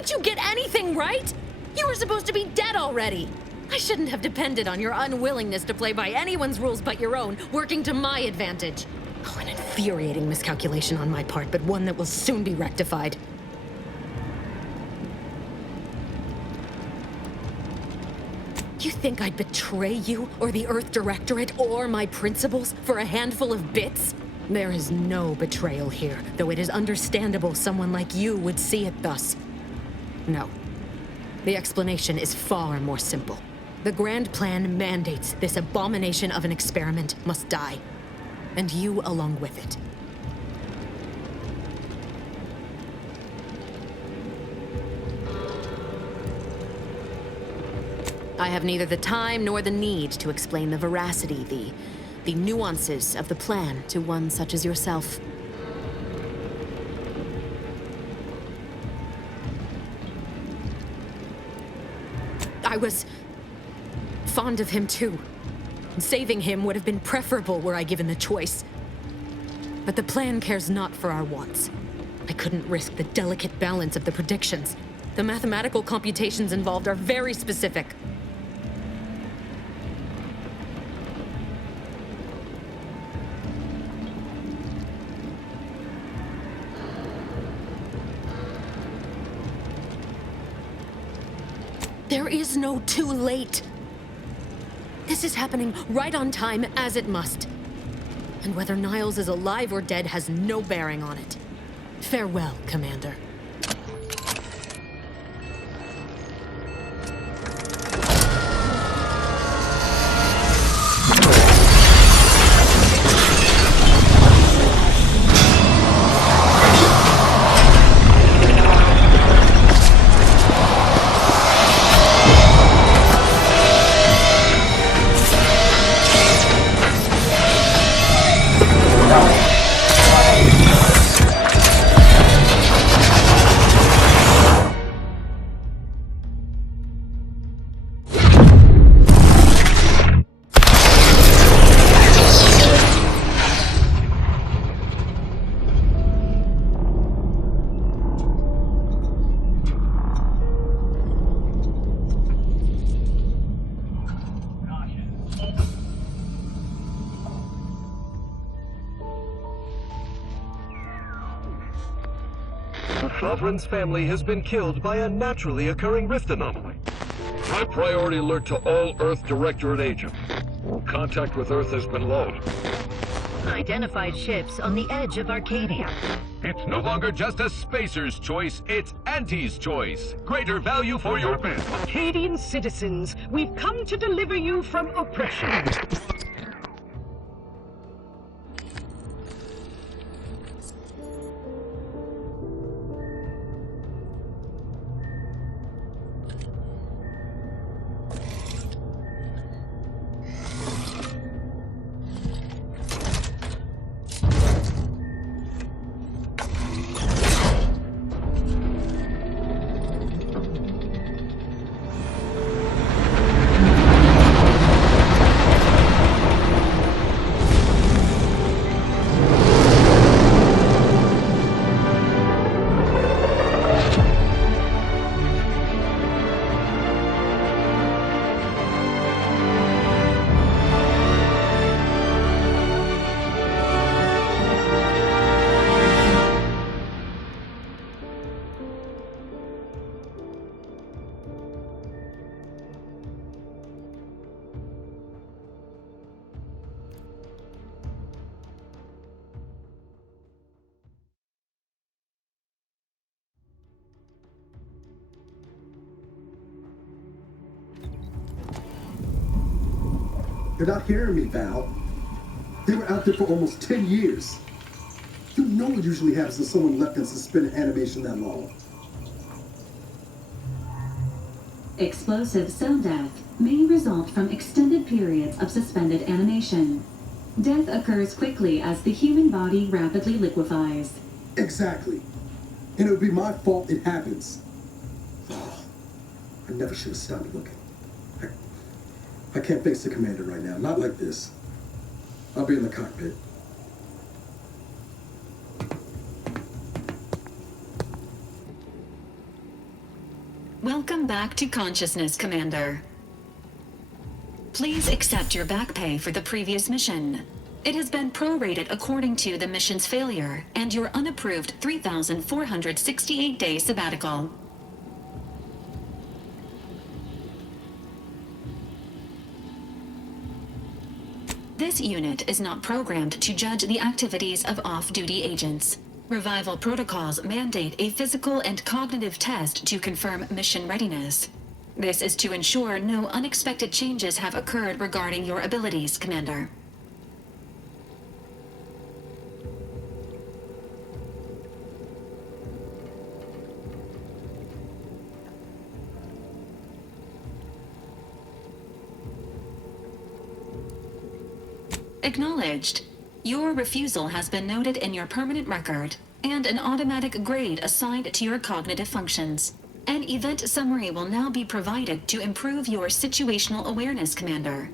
Can't you get anything right? You were supposed to be dead already. I shouldn't have depended on your unwillingness to play by anyone's rules but your own, working to my advantage. Oh, an infuriating miscalculation on my part, but one that will soon be rectified. You think I'd betray you, or the Earth Directorate, or my principles for a handful of bits? There is no betrayal here, though it is understandable someone like you would see it thus. No. The explanation is far more simple. The Grand Plan mandates this abomination of an experiment must die, and you along with it. I have neither the time nor the need to explain the veracity, the nuances of the plan to one such as yourself. I was fond of him too. Saving him would have been preferable were I given the choice. but the plan cares not for our wants. I couldn't risk the delicate balance of the predictions. The mathematical computations involved are very specific. There is no too late. This is happening right on time, as it must. And whether Niles is alive or dead has no bearing on it. Farewell, Commander. Sovereign's family has been killed by a naturally occurring rift anomaly. High priority alert to all Earth Directorate agents. Contact with Earth has been low. Identified ships on the edge of Arcadia. It's no longer just a spacer's choice, it's Auntie's choice. Greater value for your bid. Arcadian citizens, we've come to deliver you from oppression. You're not hearing me, Val. They were out there for almost 10 years. You know what usually happens when someone left in suspended animation that long. Explosive cell death may result from extended periods of suspended animation. Death occurs quickly as the human body rapidly liquefies. Exactly. And it would be my fault it happens. Oh, I never should have stopped looking. I can't face the commander right now. Not like this. I'll be in the cockpit. Welcome back to consciousness, Commander. Please accept your back pay for the previous mission. It has been prorated according to the mission's failure and your unapproved 3,468-day sabbatical. This unit is not programmed to judge the activities of off-duty agents. Revival protocols mandate a physical and cognitive test to confirm mission readiness. This is to ensure no unexpected changes have occurred regarding your abilities, Commander. Acknowledged. Your refusal has been noted in your permanent record, and an automatic grade assigned to your cognitive functions. An event summary will now be provided to improve your situational awareness, Commander.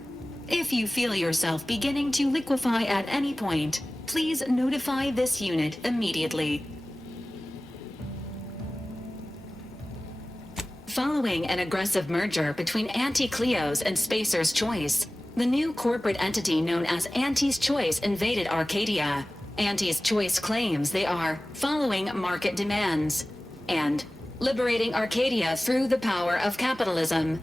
If you feel yourself beginning to liquefy at any point, please notify this unit immediately. Following an aggressive merger between Anti-Cleo's and Spacer's Choice, the new corporate entity known as Anti's Choice invaded Arcadia. Anti's Choice claims they are following market demands and liberating Arcadia through the power of capitalism.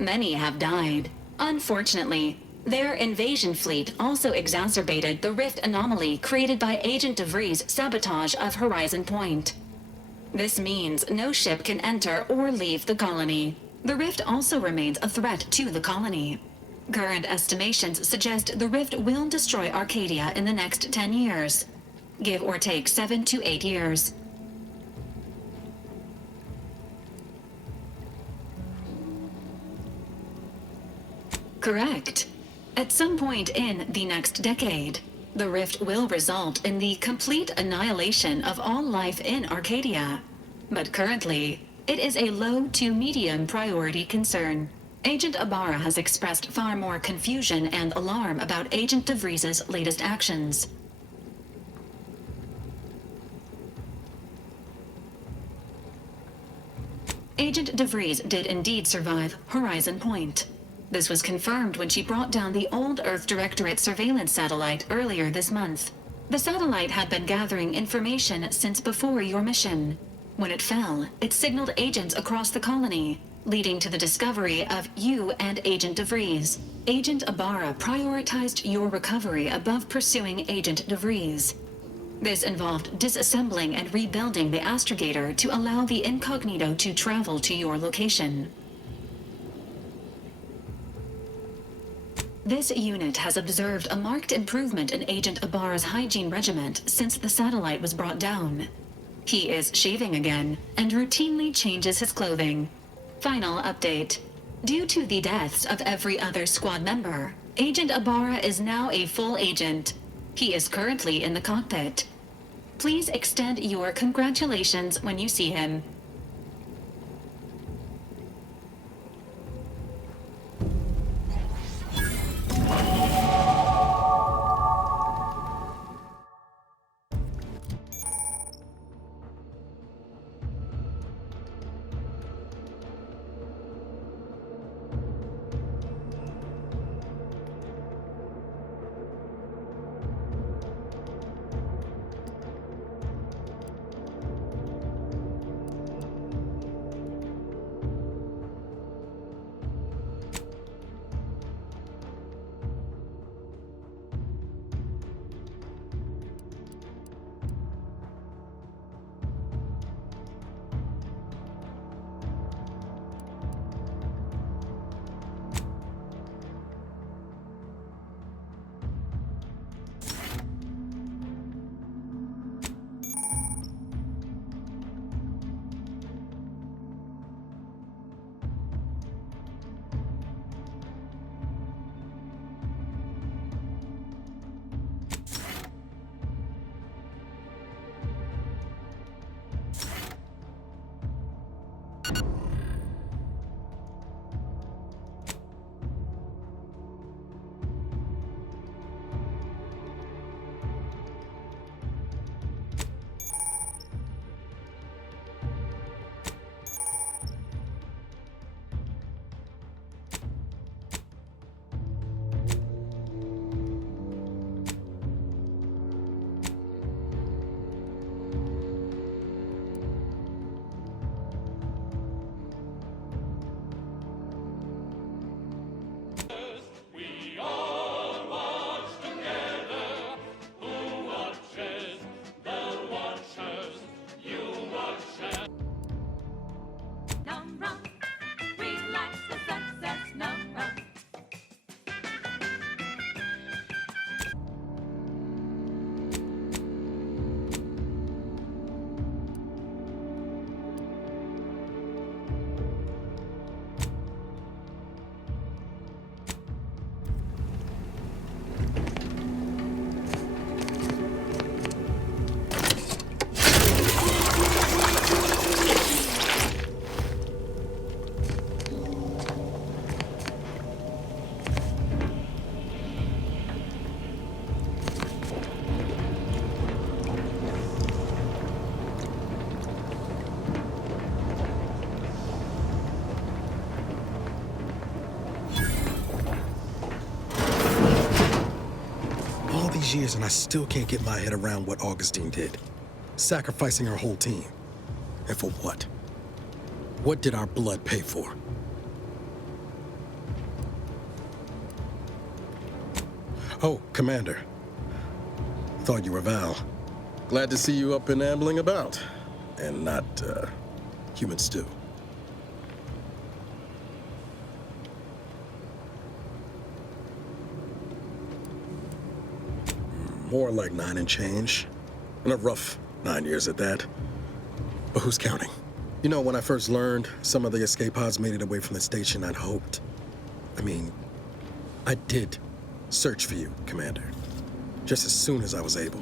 Many have died. Unfortunately, their invasion fleet also exacerbated the rift anomaly created by Agent DeVries' sabotage of Horizon Point. This means no ship can enter or leave the colony. The rift also remains a threat to the colony. Current estimations suggest the rift will destroy Arcadia in the next 10 years, give or take 7 to 8 years. Correct. At some point in the next decade, the rift will result in the complete annihilation of all life in Arcadia. But currently, it is a low to medium priority concern. Agent Ibarra has expressed far more confusion and alarm about Agent DeVries' latest actions. Agent DeVries did indeed survive Horizon Point. This was confirmed when she brought down the old Earth Directorate surveillance satellite earlier this month. The satellite had been gathering information since before your mission. When it fell, it signaled agents across the colony, leading to the discovery of you and Agent DeVries. Agent Ibarra prioritized your recovery above pursuing Agent DeVries. This involved disassembling and rebuilding the astrogator to allow the incognito to travel to your location. This unit has observed a marked improvement in Agent Ibarra's hygiene regiment since the satellite was brought down. He is shaving again and routinely changes his clothing. Final update. Due to the deaths of every other squad member, Agent Ibarra is now a full agent. He is currently in the cockpit. Please extend your congratulations when you see him. these years and I still can't get my head around what Augustine did. Sacrificing her whole team. And for what? What did our blood pay for? Oh, Commander. Thought you were Val. Glad to see you up and ambling about. And not, human stew. More like 9 and change. And a rough 9 years at that. But who's counting? You know, when I first learned some of the escape pods made it away from the station, I'd hoped. I did search for you, Commander. Just as soon as I was able.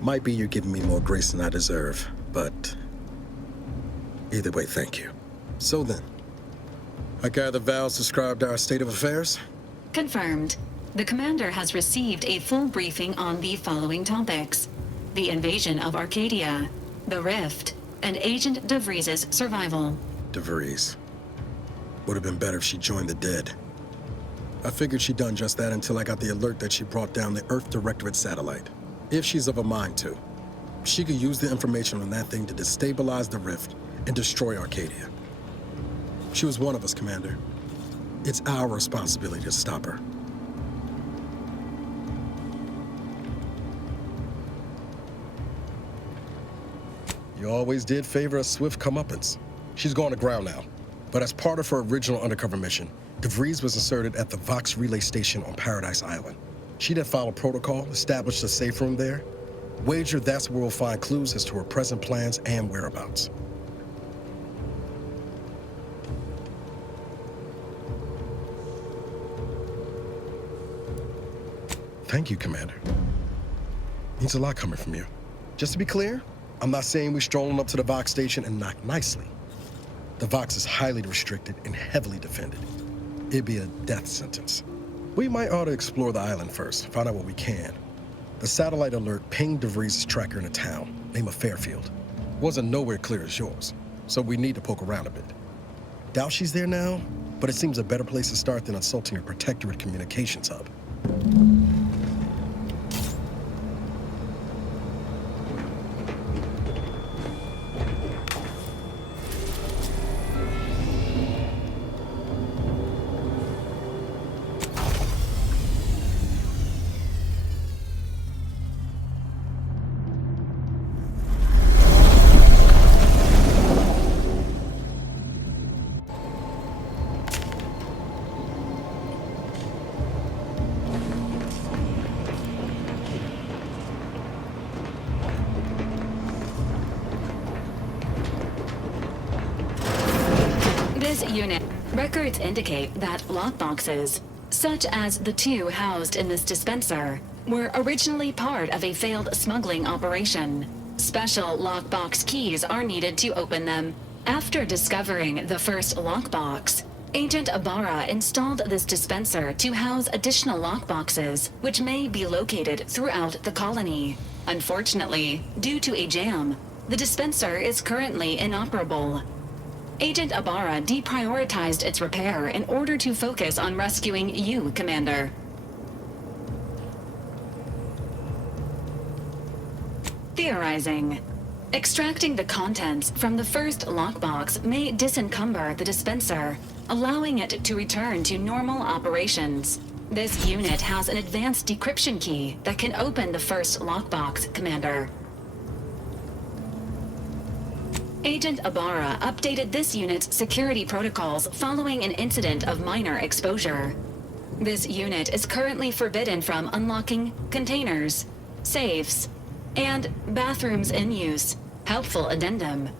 Might be you're giving me more grace than I deserve, but either way, thank you. So then, I gather Val's described our state of affairs? Confirmed. The commander has received a full briefing on the following topics: the invasion of Arcadia, the Rift, and Agent DeVries' survival. DeVries. Would have been better if she joined the dead. I figured she'd done just that until I got the alert that she brought down the Earth Directorate satellite. If she's of a mind to, she could use the information on that thing to destabilize the Rift and destroy Arcadia. She was one of us, Commander. It's our responsibility to stop her. You always did favor a swift comeuppance. She's gone to ground now. But as part of her original undercover mission, DeVries was inserted at the Vox Relay Station on Paradise Island. She'd have followed protocol, established a safe room there. Wager that's where we'll find clues as to her present plans and whereabouts. Thank you, Commander. Means a lot coming from you. Just to be clear, I'm not saying we're strolling up to the Vox station and knock nicely. The Vox is highly restricted and heavily defended. It'd be a death sentence. We might ought to explore the island first, find out what we can. The satellite alert pinged DeVries' tracker in a town, name of Fairfield. Wasn't nowhere clear as yours, so we need to poke around a bit. Doubt she's there now, but it seems a better place to start than assaulting her Protectorate communications hub. Unit. Records indicate that lockboxes, such as the 2 housed in this dispenser, were originally part of a failed smuggling operation. Special lockbox keys are needed to open them. After discovering the first lockbox, Agent Ibarra installed this dispenser to house additional lockboxes, which may be located throughout the colony. Unfortunately, due to a jam, the dispenser is currently inoperable. Agent Ibarra deprioritized its repair in order to focus on rescuing you, Commander. Theorizing. Extracting the contents from the first lockbox may disencumber the dispenser, allowing it to return to normal operations. This unit has an advanced decryption key that can open the first lockbox, Commander. Agent Ibarra updated this unit's security protocols following an incident of minor exposure. This unit is currently forbidden from unlocking containers, safes, and bathrooms in use. Helpful addendum.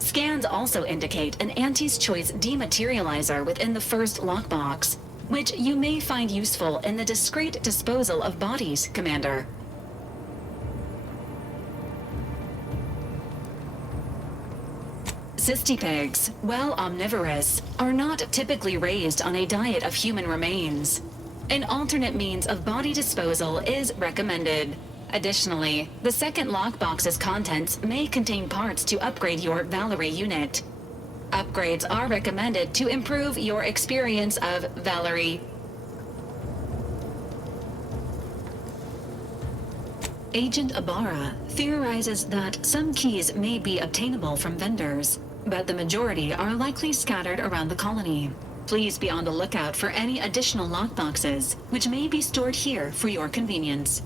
Scans also indicate an Anti's Choice dematerializer within the first lockbox, which you may find useful in the discreet disposal of bodies, Commander. Cystipegs, while omnivorous, are not typically raised on a diet of human remains. An alternate means of body disposal is recommended. Additionally, the second lockbox's contents may contain parts to upgrade your Valerie unit. Upgrades are recommended to improve your experience of Valerie. Agent Ibarra theorizes that some keys may be obtainable from vendors, but the majority are likely scattered around the colony. Please be on the lookout for any additional lockboxes, which may be stored here for your convenience.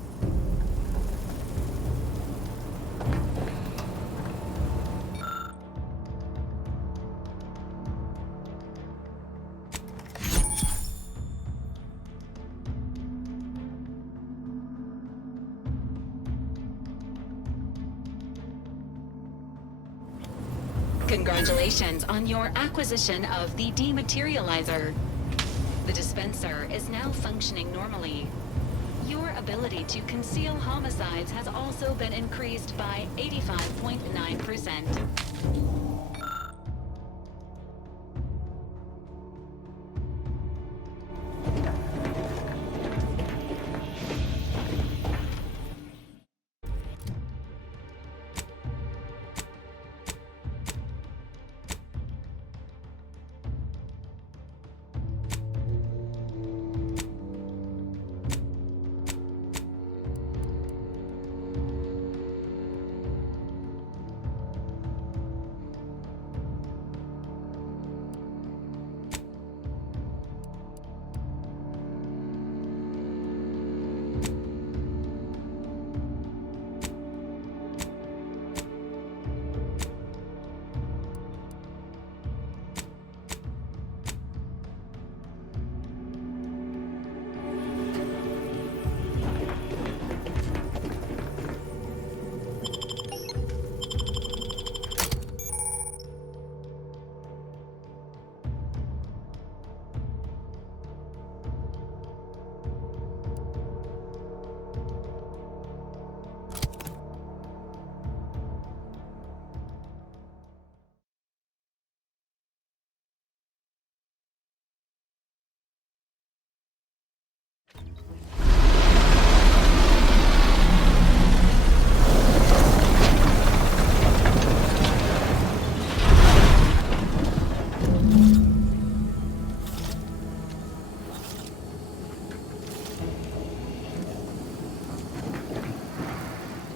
Congratulations on your acquisition of the dematerializer. The dispenser is now functioning normally. Your ability to conceal homicides has also been increased by 85.9%.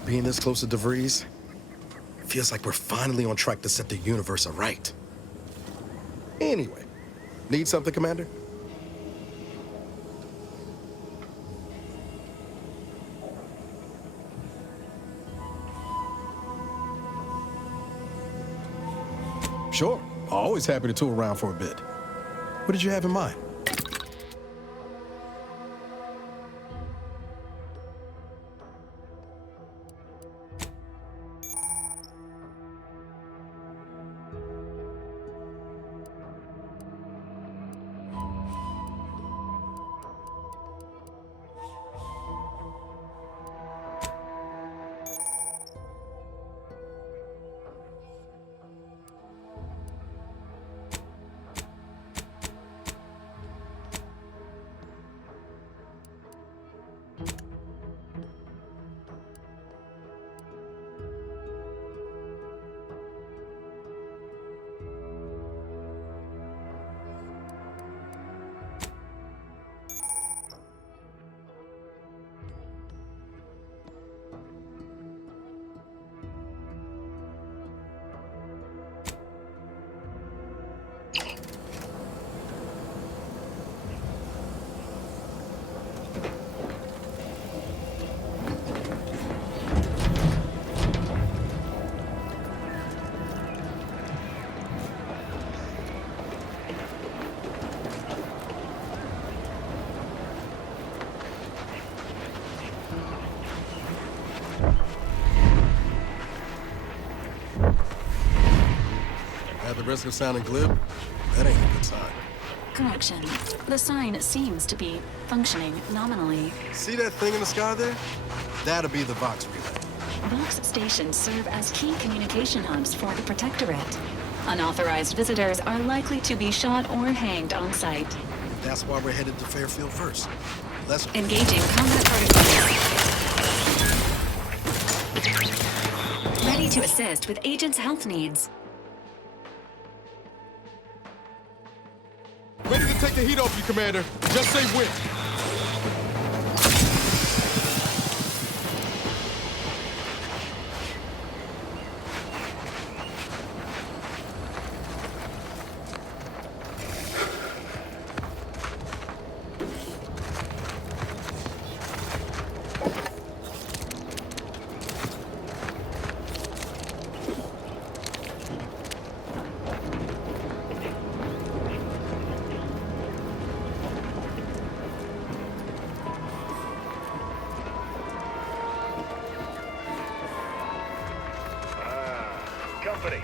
Being this close to DeVries feels like we're finally on track to set the universe aright. Anyway, need something, Commander? Sure, always happy to tool around for a bit. What did you have in mind? At the risk of sounding glib, that ain't a good sign. Correction. The sign seems to be functioning nominally. See that thing in the sky there? That'll be the Vox relay. Vox stations serve as key communication hubs for the Protectorate. Unauthorized visitors are likely to be shot or hanged on sight. That's why we're headed to Fairfield first. Let's engaging combat protocols. Ready to assist with agents' health needs. take the heat off you, Commander. Just say when. Company.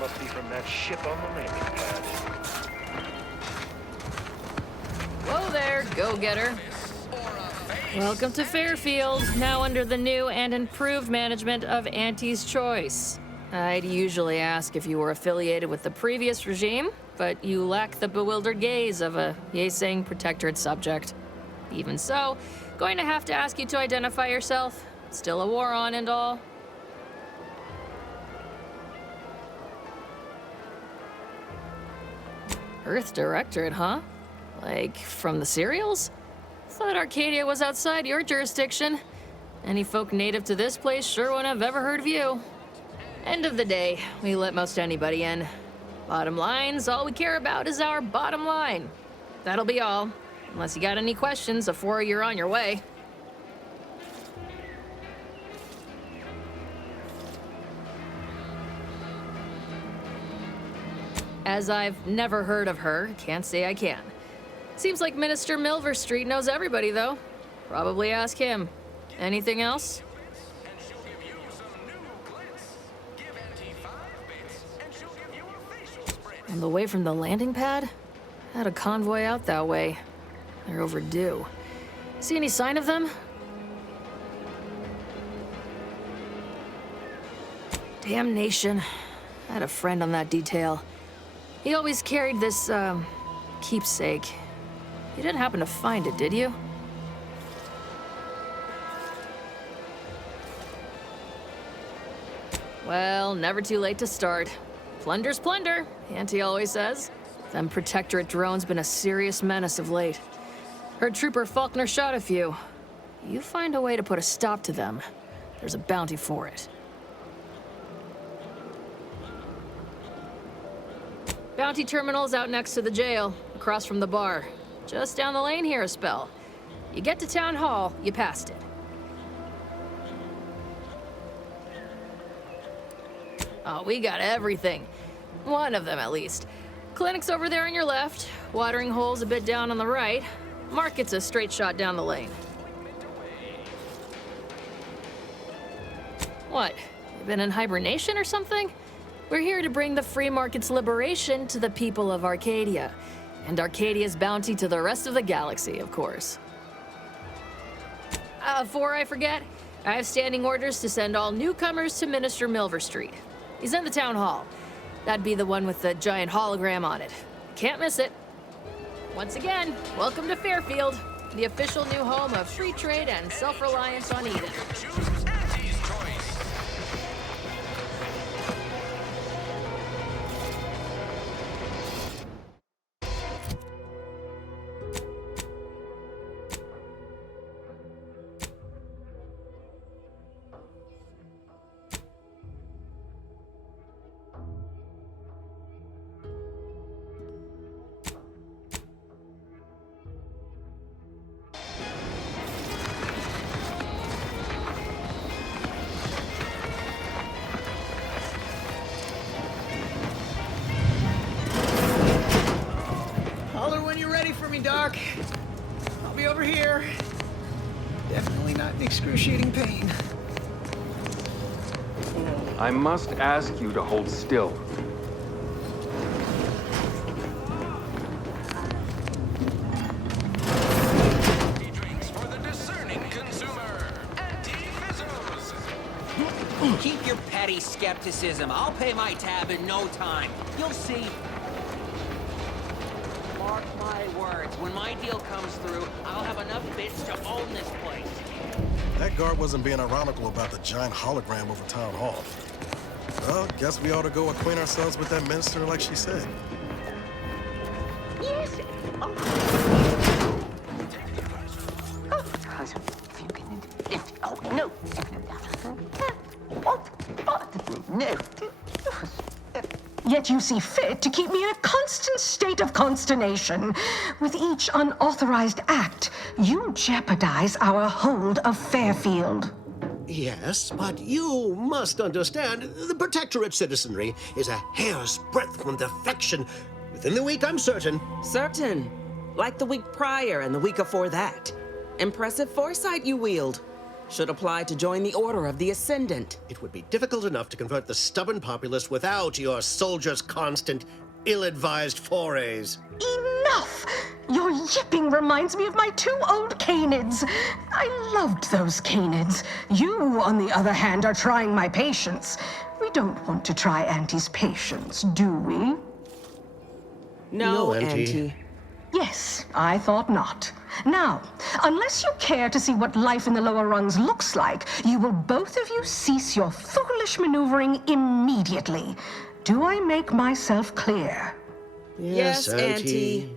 Must be from that ship on the landing pad. Whoa there, go-getter. Welcome to Fairfield, now under the new and improved management of Auntie's Choice. I'd usually ask if you were affiliated with the previous regime, but you lack the bewildered gaze of a Yeseng Protectorate subject. Even so, going to have to ask you to identify yourself. Still a war on and all. Earth Directorate, huh? Like, from the serials? Thought Arcadia was outside your jurisdiction. Any folk native to this place sure wouldn't have ever heard of you. End of the day, we let most anybody in. Bottom line's all we care about is our bottom line. That'll be all. Unless you got any questions before you're on your way. As I've never heard of her, can't say I can. Seems like Minister Milverstreet knows everybody, though. Probably ask him. Anything else? On the way from the landing pad? Had a convoy out that way. They're overdue. See any sign of them? Damnation. I had a friend on that detail. He always carried this, keepsake. You didn't happen to find it, did you? Well, never too late to start. Plunder's plunder, Auntie always says. Them Protectorate drones been a serious menace of late. Heard Trooper Faulkner shot a few. You find a way to put a stop to them, there's a bounty for it. Bounty terminal's out next to the jail, across from the bar. Just down the lane here a spell. You get to Town Hall, you passed it. Oh, we got everything. One of them, at least. Clinic's over there on your left. Watering hole's a bit down on the right. Market's a straight shot down the lane. What? You been in hibernation or something? We're here to bring the free market's liberation to the people of Arcadia. And Arcadia's bounty to the rest of the galaxy, of course. Before I forget, I have standing orders to send all newcomers to Minister Milverstreet. He's in the town hall. That'd be the one with the giant hologram on it. Can't miss it. Once again, welcome to Fairfield, the official new home of free trade and self-reliance on Eden. Doc. I'll be over here. Definitely not in excruciating pain. I must ask you to hold still. Keep your petty skepticism. I'll pay my tab in no time. You'll see. Mark my words, when my deal comes through, I'll have enough bits to own this place. That guard wasn't being ironical about the giant hologram over Town Hall. Well, guess we ought to go acquaint ourselves with that minister like she said. Yes, Oh, no. No. Yet you see fit to keep me in a constant state of consternation. With each unauthorized act, you jeopardize our hold of Fairfield. Yes, but you must understand, the Protectorate citizenry is a hair's breadth from defection. Within the week, I'm certain. Certain. Like the week prior and the week before that. Impressive foresight you wield. Should apply to join the Order of the Ascendant. It would be difficult enough to convert the stubborn populace without your soldiers' constant, ill-advised forays. Enough! Your yipping reminds me of my 2 old Canids. I loved those Canids. You, on the other hand, are trying my patience. We don't want to try Auntie's patience, do we? No, Auntie. Yes, I thought not. Now, unless you care to see what life in the lower rungs looks like, you will both of you cease your foolish maneuvering immediately. Do I make myself clear? Yes, Auntie.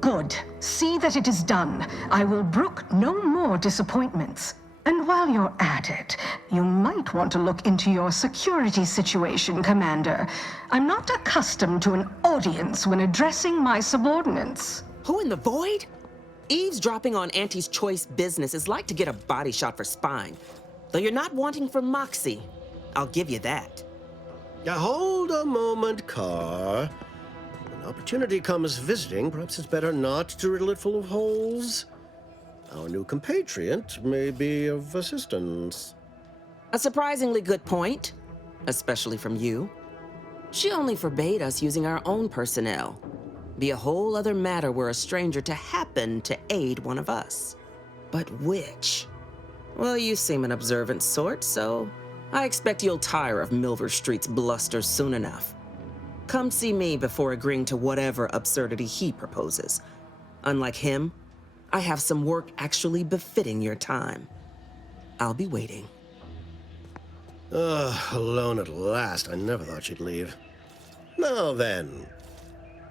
Good. See that it is done. I will brook no more disappointments. And while you're at it, you might want to look into your security situation, Commander. I'm not accustomed to an audience when addressing my subordinates. Who in the void? Eavesdropping on Auntie's choice business is like to get a body shot for spine. Though you're not wanting for moxie. I'll give you that. Hold a moment, Carr. When opportunity comes visiting, perhaps it's better not to riddle it full of holes. Our new compatriot may be of assistance. A surprisingly good point, especially from you. She only forbade us using our own personnel. Be a whole other matter were a stranger to happen to aid one of us. But which? Well, you seem an observant sort, so I expect you'll tire of Milver Street's bluster soon enough. Come see me before agreeing to whatever absurdity he proposes. Unlike him, I have some work actually befitting your time. I'll be waiting. Alone at last. I never thought she'd leave. Now then,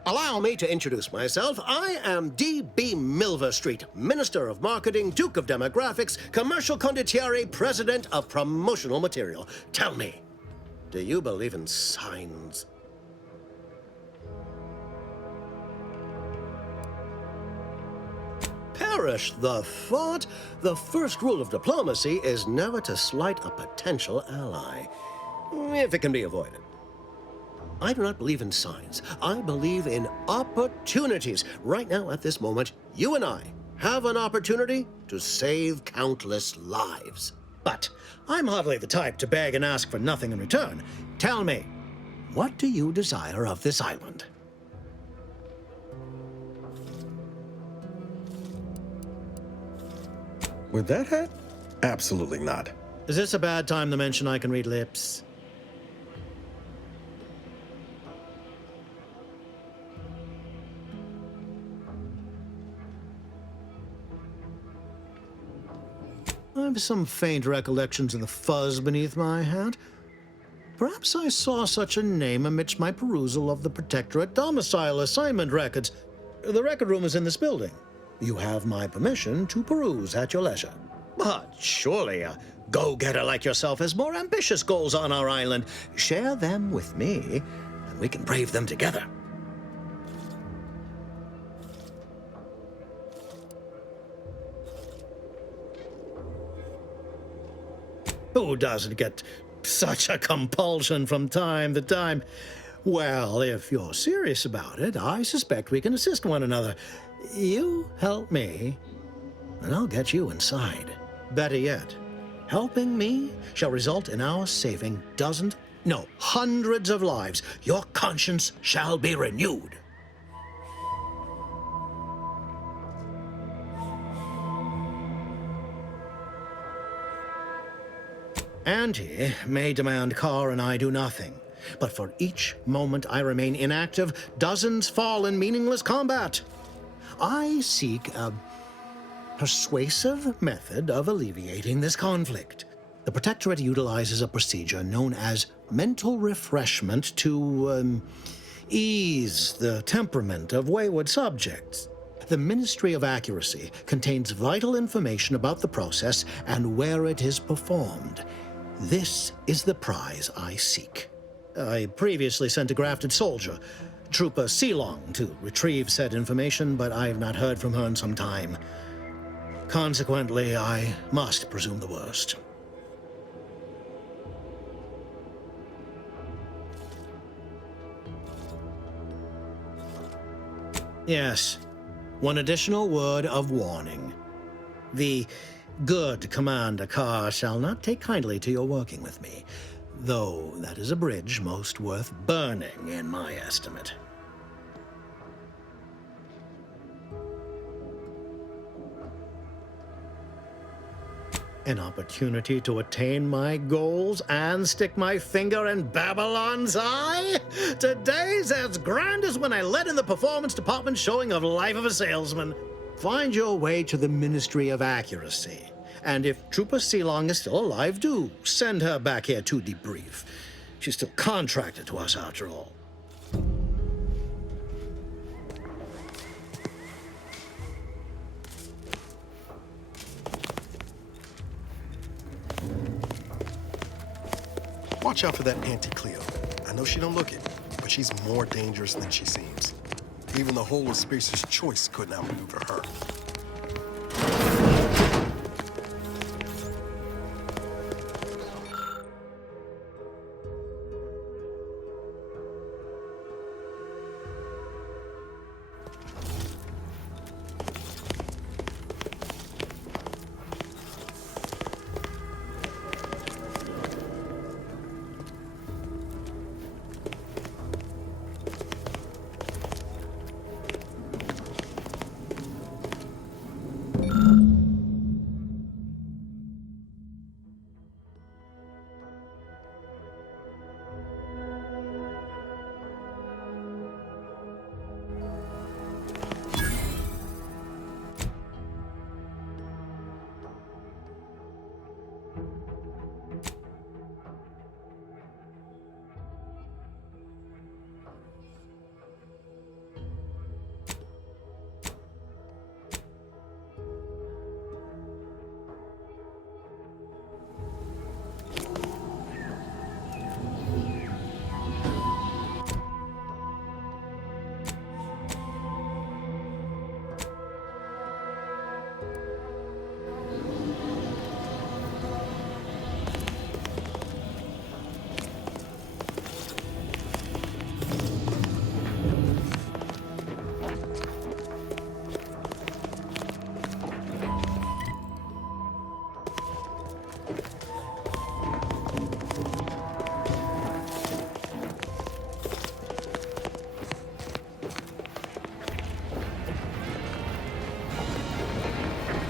allow me to introduce myself. I am D.B. Milver Street, Minister of Marketing, Duke of Demographics, Commercial Condottiere, President of Promotional Material. Tell me, do you believe in signs? Perish the thought. The first rule of diplomacy is never to slight a potential ally, if it can be avoided. I do not believe in signs. I believe in opportunities. Right now, at this moment, you and I have an opportunity to save countless lives. But I'm hardly the type to beg and ask for nothing in return. Tell me, what do you desire of this island? With that hat? Absolutely not. Is this a bad time to mention I can read lips? I have some faint recollections of the fuzz beneath my hat. Perhaps I saw such a name amidst my perusal of the Protectorate domicile assignment records. The record room is in this building. You have my permission to peruse at your leisure. But surely a go-getter like yourself has more ambitious goals on our island. Share them with me, and we can brave them together. Who doesn't get such a compulsion from time to time? Well, if you're serious about it, I suspect we can assist one another. You help me, and I'll get you inside. Better yet, helping me shall result in our saving dozens, no, hundreds of lives. Your conscience shall be renewed. Auntie may demand Carr and I do nothing, but for each moment I remain inactive, dozens fall in meaningless combat. I seek a persuasive method of alleviating this conflict. The Protectorate utilizes a procedure known as mental refreshment to ease the temperament of wayward subjects. The Ministry of Accuracy contains vital information about the process and where it is performed. This is the prize I seek. I previously sent a grafted soldier, Trooper Sealong, to retrieve said information, but I have not heard from her in some time. Consequently, I must presume the worst. Yes, one additional word of warning. The good Commander Carr shall not take kindly to your working with me, though that is a bridge most worth burning in my estimate. An opportunity to attain my goals and stick my finger in Babylon's eye? Today's as grand as when I led in the performance department showing of Life of a Salesman. Find your way to the Ministry of Accuracy. And if Trooper Sealong is still alive, do send her back here to debrief. She's still contracted to us after all. Watch out for that Auntie Cleo. I know she don't look it, but she's more dangerous than she seems. Even the whole of Spacer's Choice couldn't outmaneuver her.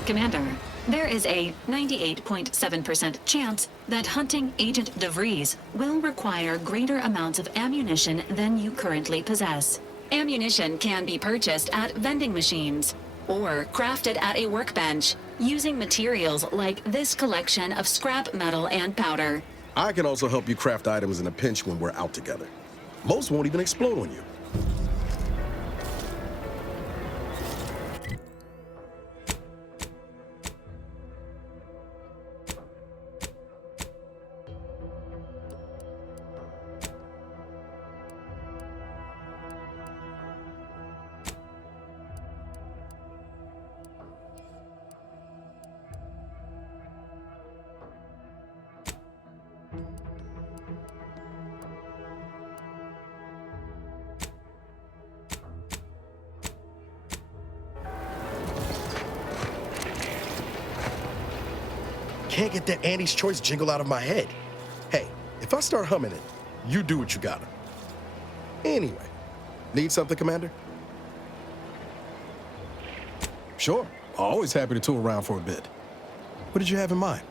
Commander, there is a 98.7% chance that hunting Agent DeVries will require greater amounts of ammunition than you currently possess. Ammunition can be purchased at vending machines or crafted at a workbench using materials like this collection of scrap metal and powder. I can also help you craft items in a pinch when we're out together. Most won't even explode on you. Can't get that Auntie's Choice jingle out of my head. Hey, if I start humming it, you do what you gotta. Anyway, need something, Commander? Sure, always happy to tool around for a bit. What did you have in mind?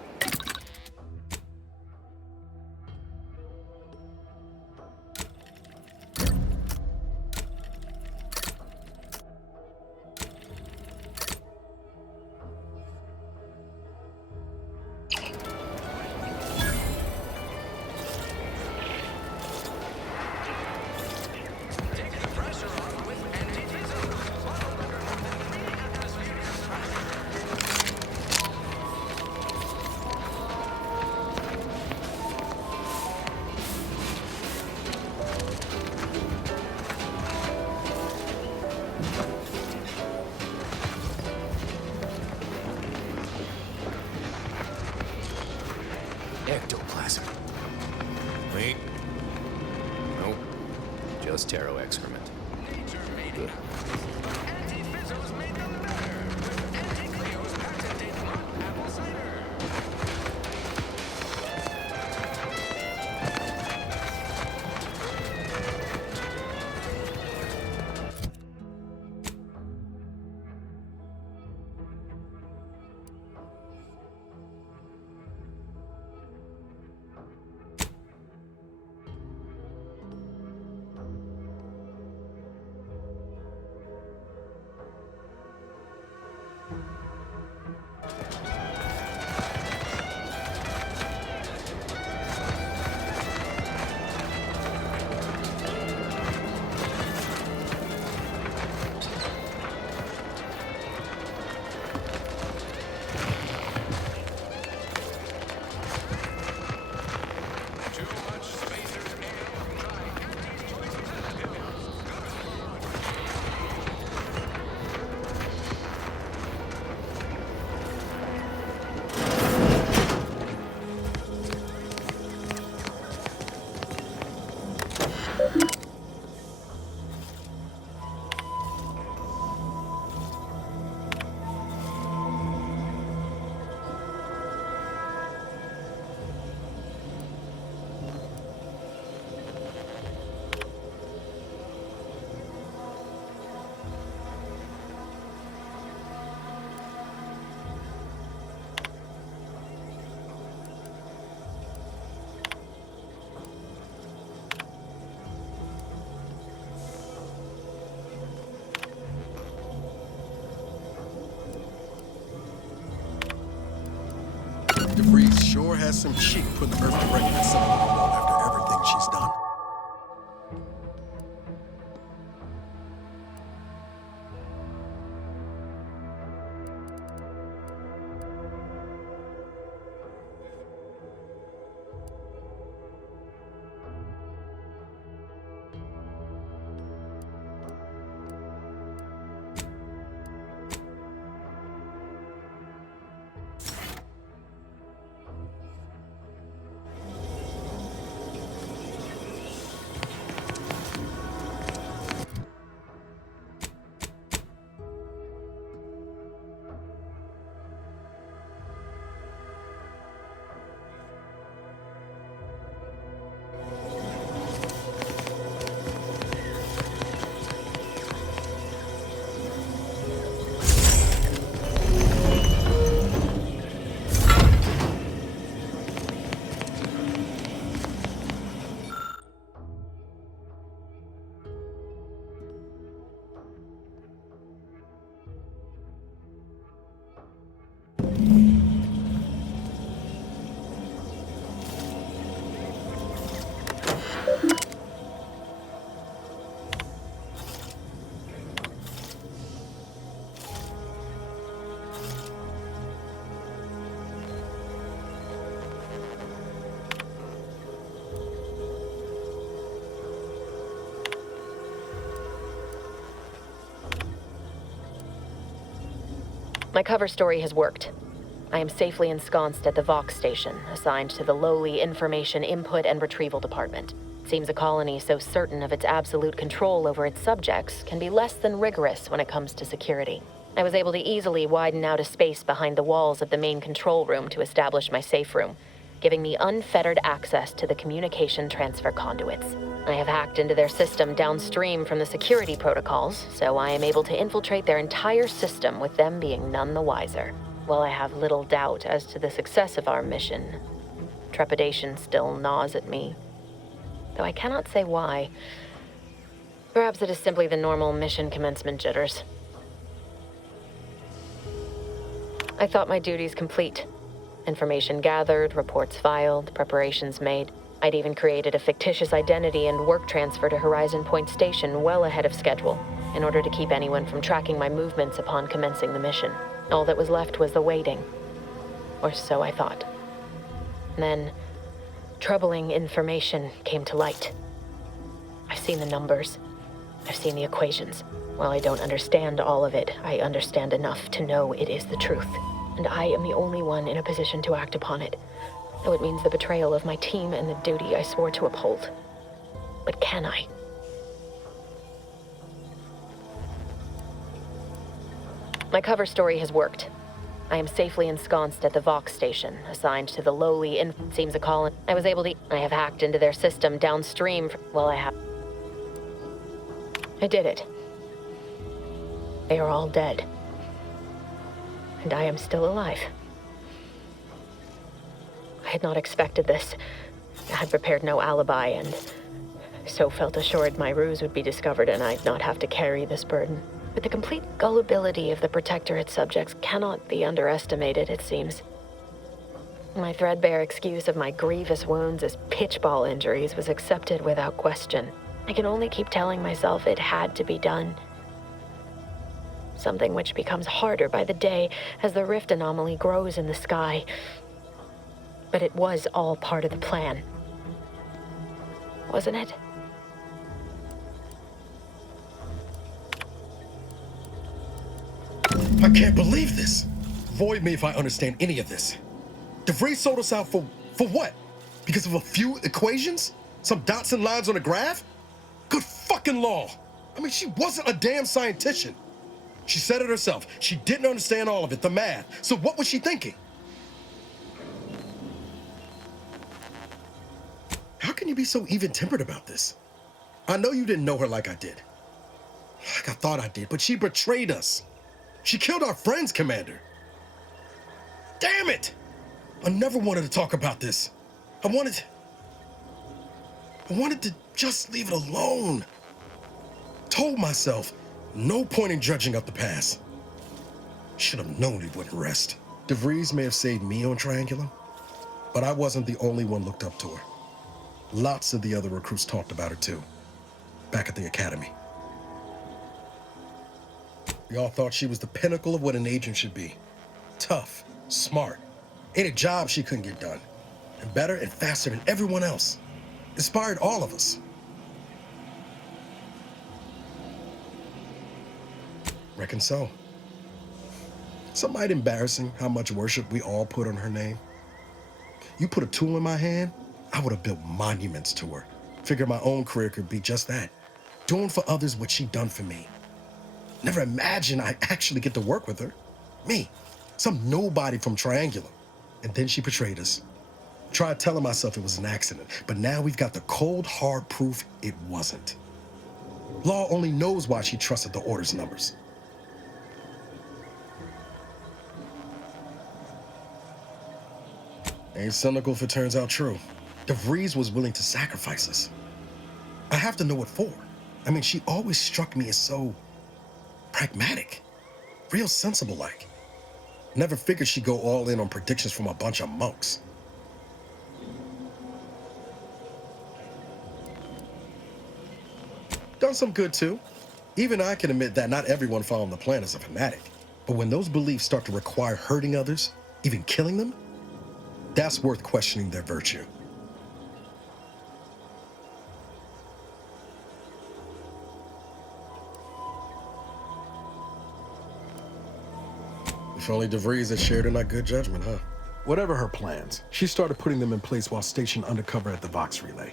DeVries sure has some cheek putting the Earth Directorate at someone on the wall after everything she's done. My cover story has worked. I am safely ensconced at the Vox station, assigned to the lowly Information Input and Retrieval Department. It seems a colony so certain of its absolute control over its subjects can be less than rigorous when it comes to security. I was able to easily widen out a space behind the walls of the main control room to establish my safe room, giving me unfettered access to the communication transfer conduits. I have hacked into their system downstream from the security protocols, so I am able to infiltrate their entire system with them being none the wiser. While I have little doubt as to the success of our mission, trepidation still gnaws at me, though I cannot say why. Perhaps it is simply the normal mission commencement jitters. I thought my duties complete. Information gathered, reports filed, preparations made. I'd even created a fictitious identity and work transfer to Horizon Point Station well ahead of schedule, in order to keep anyone from tracking my movements upon commencing the mission. All that was left was the waiting. Or so I thought. Then, troubling information came to light. I've seen the numbers. I've seen the equations. While I don't understand all of it, I understand enough to know it is the truth. And I am the only one in a position to act upon it. Though it means the betrayal of my team and the duty I swore to uphold. But can I? My cover story has worked. I am safely ensconced at the Vox station, assigned to the lowly seems a colony. I have hacked into their system downstream I did it. They are all dead. And I am still alive. I had not expected this. I had prepared no alibi, and so felt assured my ruse would be discovered and I'd not have to carry this burden. But the complete gullibility of the Protectorate subjects cannot be underestimated, it seems. My threadbare excuse of my grievous wounds as pitchball injuries was accepted without question. I can only keep telling myself it had to be done. Something which becomes harder by the day as the rift anomaly grows in the sky. But it was all part of the plan. Wasn't it? I can't believe this. Void me if I understand any of this. DeVries sold us out for what? Because of a few equations? Some dots and lines on a graph? Good fucking law. I mean, she wasn't a damn scientist. She said it herself. She didn't understand all of it, the math. So what was she thinking? How can you be so even-tempered about this? I know you didn't know her like I did. Like I thought I did, but she betrayed us. She killed our friends, Commander. Damn it! I never wanted to talk about this. I wanted to just leave it alone. Told myself, no point in dredging up the past. Should have known he wouldn't rest. DeVries may have saved me on Triangulum, But I wasn't the only one looked up to her. Lots of the other recruits talked about her too, back at the academy. We all thought she was the pinnacle of what an agent should be. Tough, smart, ain't a job she couldn't get done. And better and faster than everyone else. Inspired all of us. Reckon so. Somewhat embarrassing how much worship we all put on her name. You put a tool in my hand, I would have built monuments to her. Figured my own career could be just that. Doing for others what she done for me. Never imagined I'd actually get to work with her. Me, some nobody from Triangular. And then she betrayed us. Tried telling myself it was an accident, but now we've got the cold, hard proof it wasn't. Law only knows why she trusted the Order's numbers. Ain't cynical if it turns out true. DeVries was willing to sacrifice us. I have to know what for. I mean, she always struck me as so pragmatic, real sensible-like. Never figured she'd go all in on predictions from a bunch of monks. Done some good too. Even I can admit that not everyone following the plan is a fanatic. But when those beliefs start to require hurting others, even killing them, that's worth questioning their virtue. If only DeVries had shared in our good judgment, huh? Whatever her plans, she started putting them in place while stationed undercover at the Vox Relay.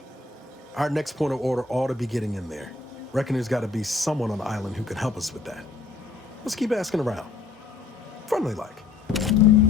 Our next point of order ought to be getting in there. Reckon there's got to be someone on the island who can help us with that. Let's keep asking around. Friendly like.